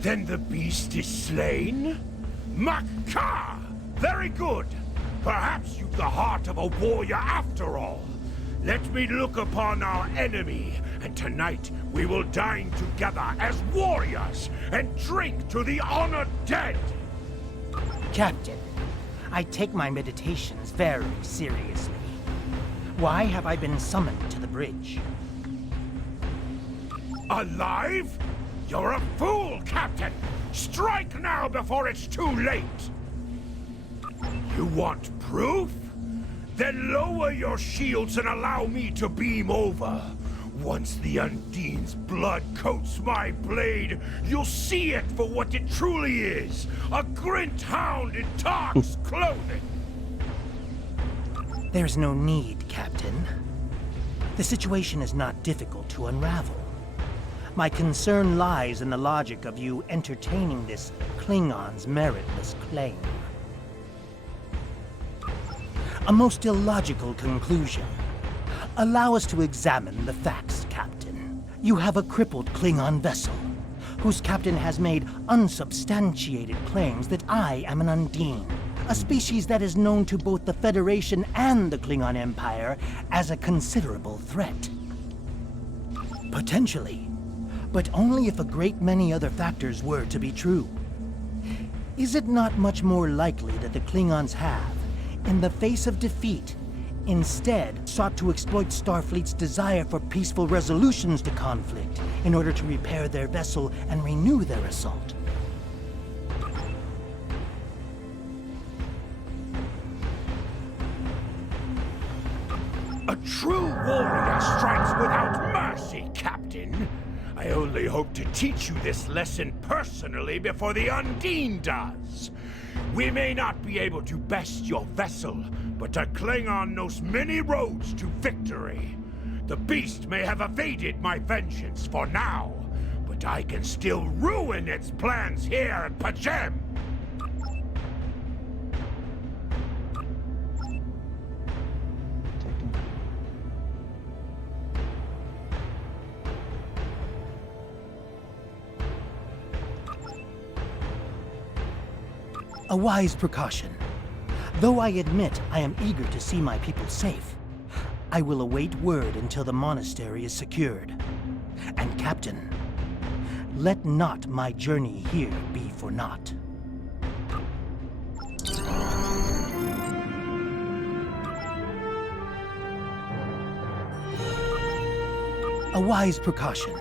Then the beast is slain? Mak-Ka! Very good. Perhaps you've the heart of a warrior after all. Let me look upon our enemy, and tonight we will dine together as warriors and drink to the honored dead! Captain, I take my meditations very seriously. Why have I been summoned to the bridge? Alive? You're a fool, Captain! Strike now before it's too late! You want proof? Then lower your shields and allow me to beam over. Once the Undine's blood coats my blade, you'll see it for what it truly is. A Grint hound in Tark's clothing. There's no need, Captain. The situation is not difficult to unravel. My concern lies in the logic of you entertaining this Klingon's meritless claim. A most illogical conclusion. Allow us to examine the facts, Captain. You have a crippled Klingon vessel, whose captain has made unsubstantiated claims that I am an Undine, a species that is known to both the Federation and the Klingon Empire as a considerable threat. Potentially, but only if a great many other factors were to be true. Is it not much more likely that the Klingons have, in the face of defeat, instead sought to exploit Starfleet's desire for peaceful resolutions to conflict in order to repair their vessel and renew their assault? A true warrior strikes without mercy, Captain. I only hope to teach you this lesson personally before the Undine does. We may not be able to best your vessel, but a Klingon knows many roads to victory. The beast may have evaded my vengeance for now, but I can still ruin its plans here at Pajem. A wise precaution. Though I admit I am eager to see my people safe, I will await word until the monastery is secured. And Captain, let not my journey here be for naught. A wise precaution.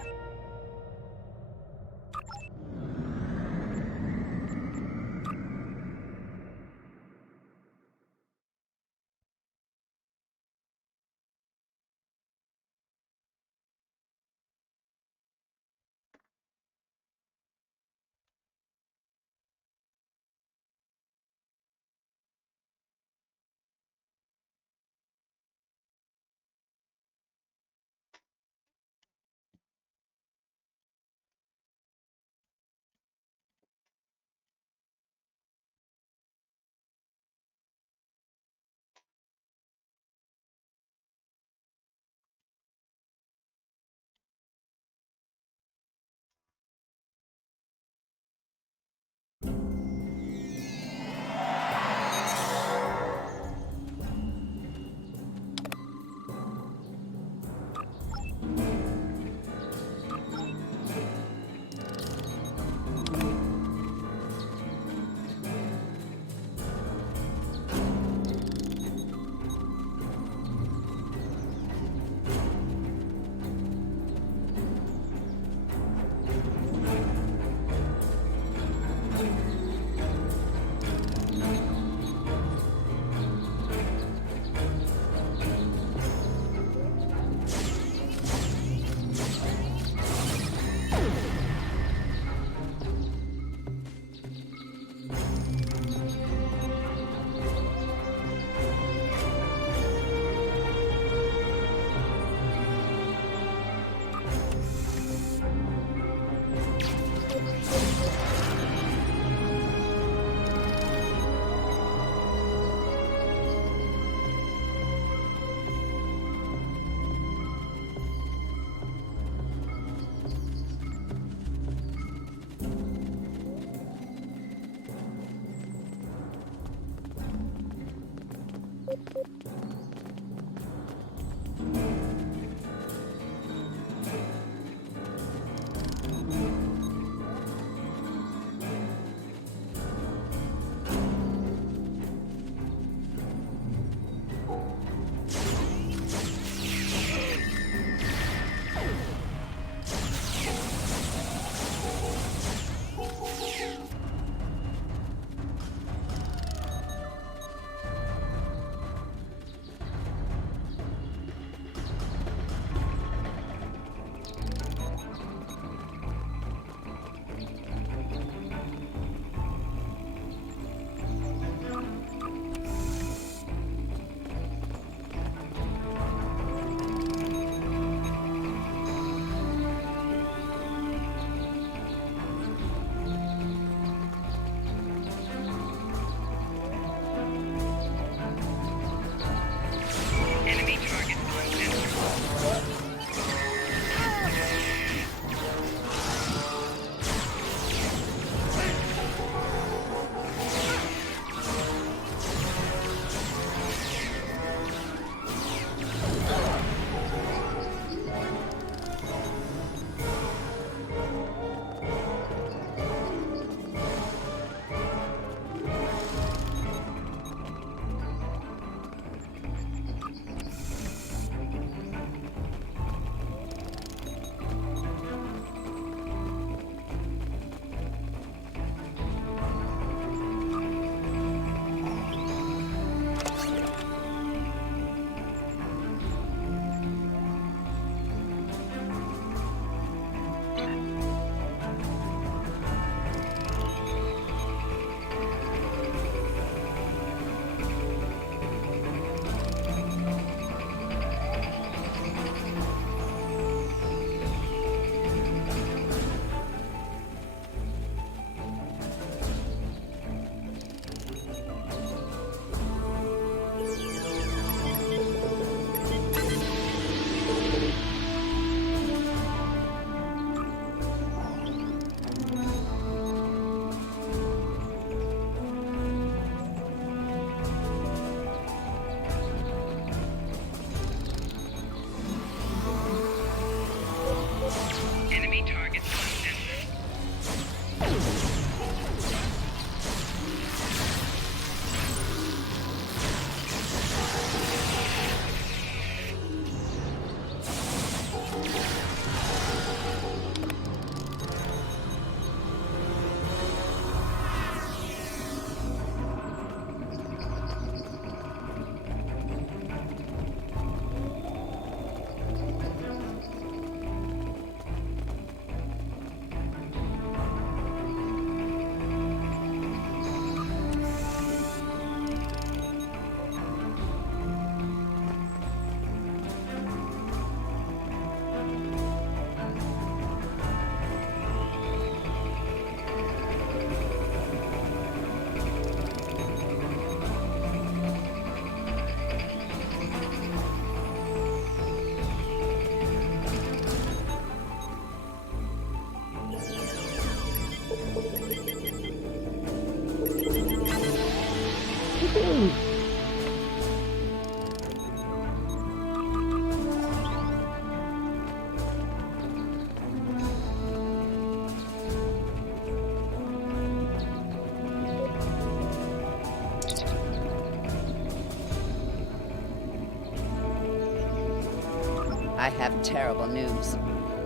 I have terrible news.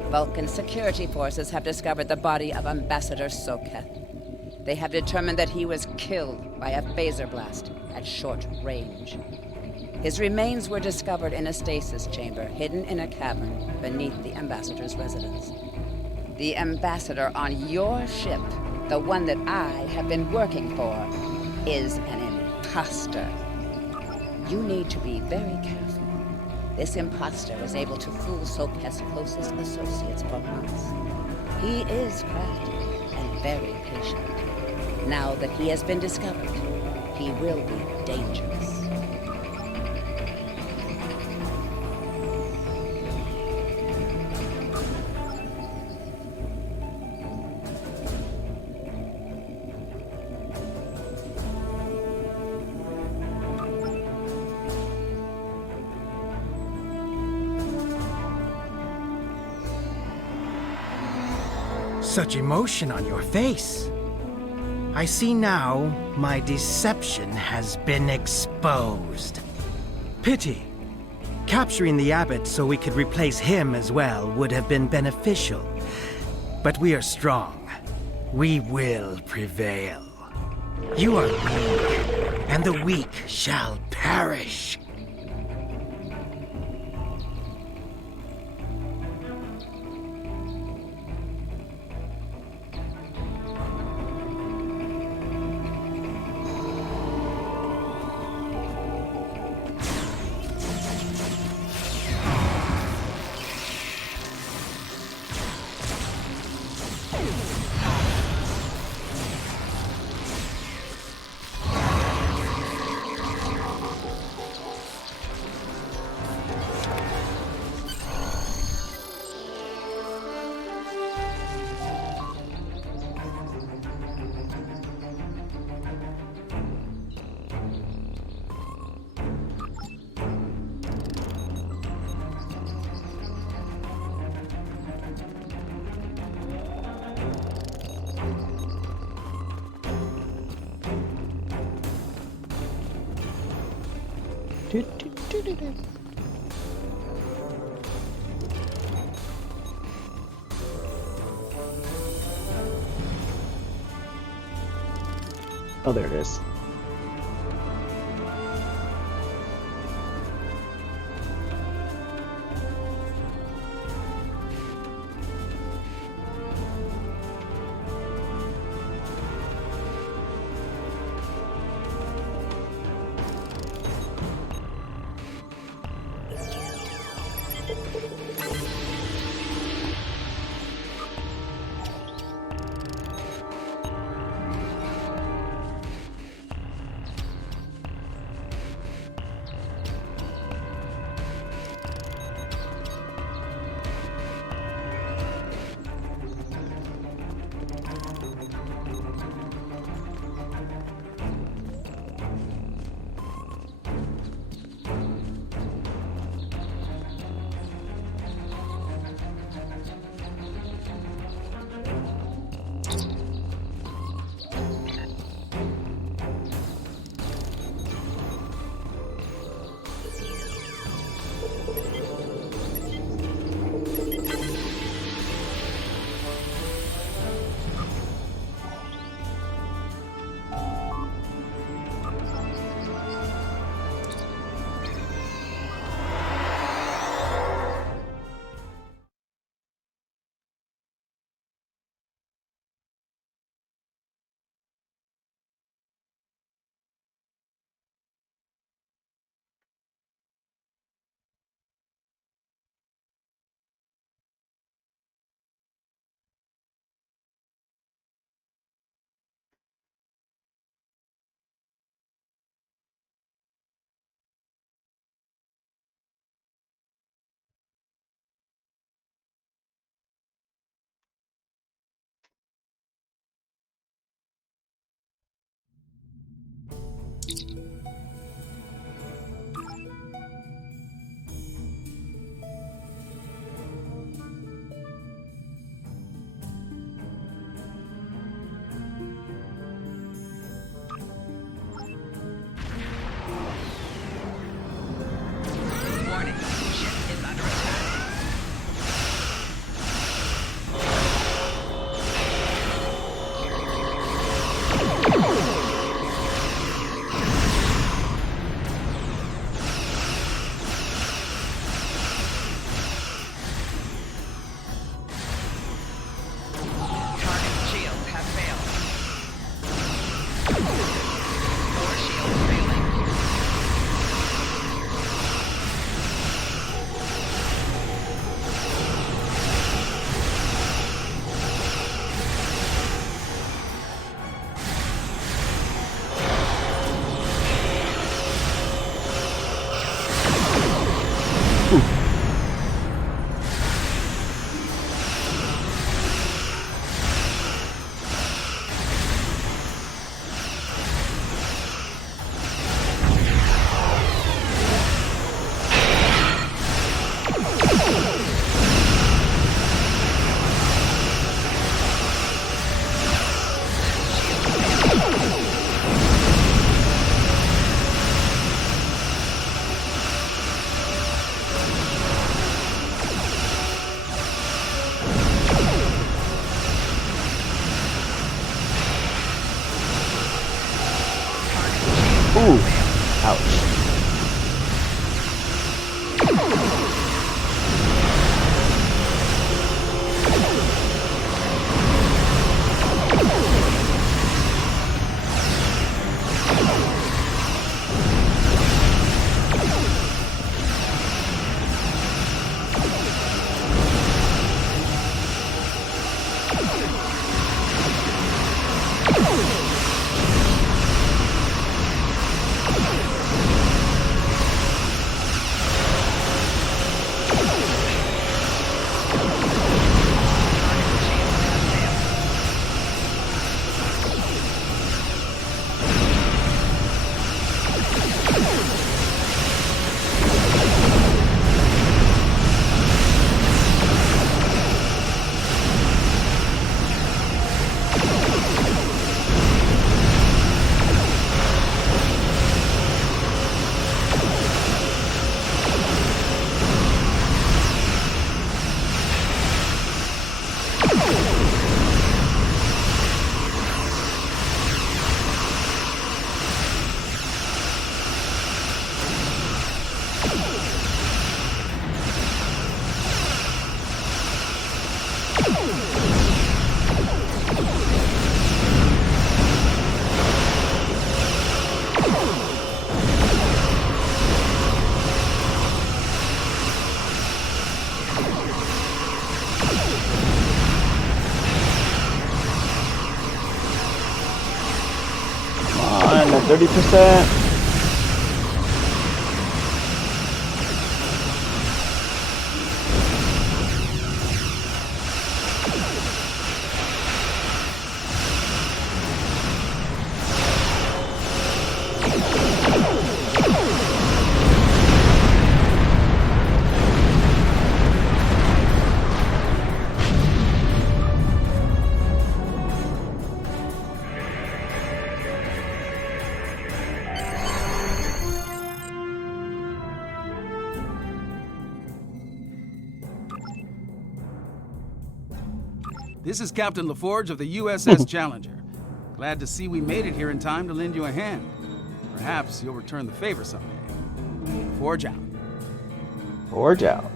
Vulcan security forces have discovered the body of Ambassador Soketh. They have determined that he was killed by a phaser blast at short range. His remains were discovered in a stasis chamber hidden in a cavern beneath the Ambassador's residence. The Ambassador on your ship, the one that I have been working for, is an imposter. You need to be very careful. This imposter was able to fool Soketh's closest associates for months. He is crafty and very patient. Now that he has been discovered, he will be dangerous. Such emotion on your face. I see now my deception has been exposed. Pity. Capturing the abbot so we could replace him as well would have been beneficial. But we are strong. We will prevail. You are weak, and the weak shall perish. Oh, there it is. 30%. This is Captain LaForge of the USS Challenger. Glad to see we made it here in time to lend you a hand. Perhaps you'll return the favor someday. Forge out. Forge out.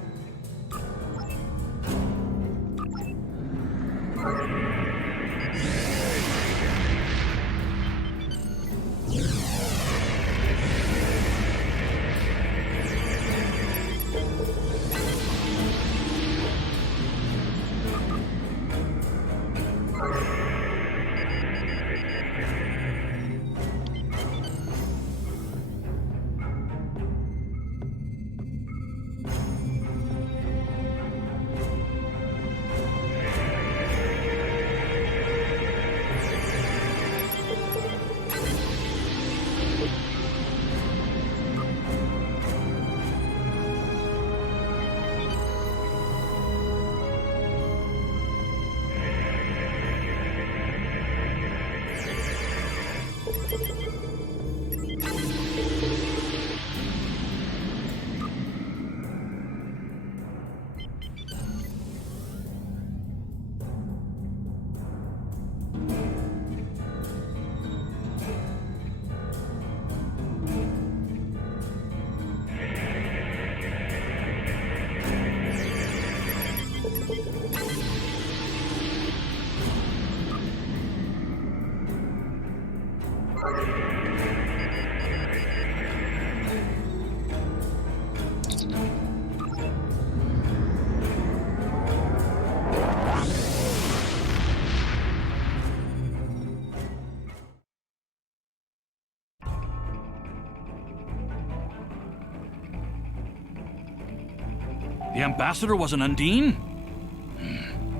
The Ambassador was an Undine?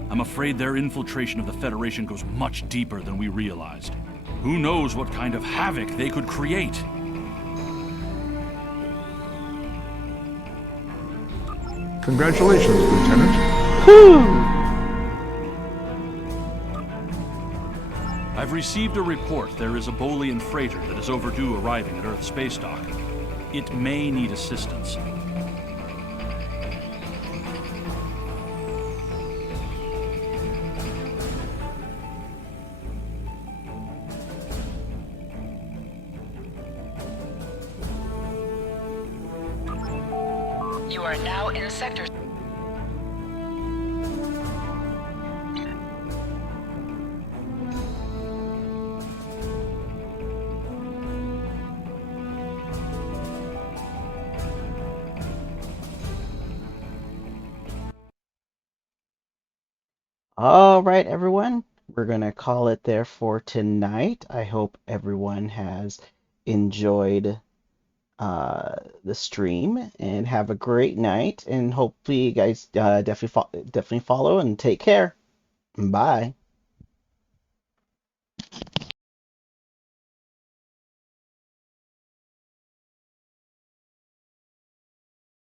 I'm afraid their infiltration of the Federation goes much deeper than we realized. Who knows what kind of havoc they could create? Congratulations, Lieutenant. I've received a report there is a Bolian freighter that is overdue arriving at Earth space dock. It may need assistance. You are now in sector. All right, everyone. We're going to call it there for tonight. I hope everyone has enjoyed the stream and have a great night. And hopefully you guys definitely follow and take care. Bye.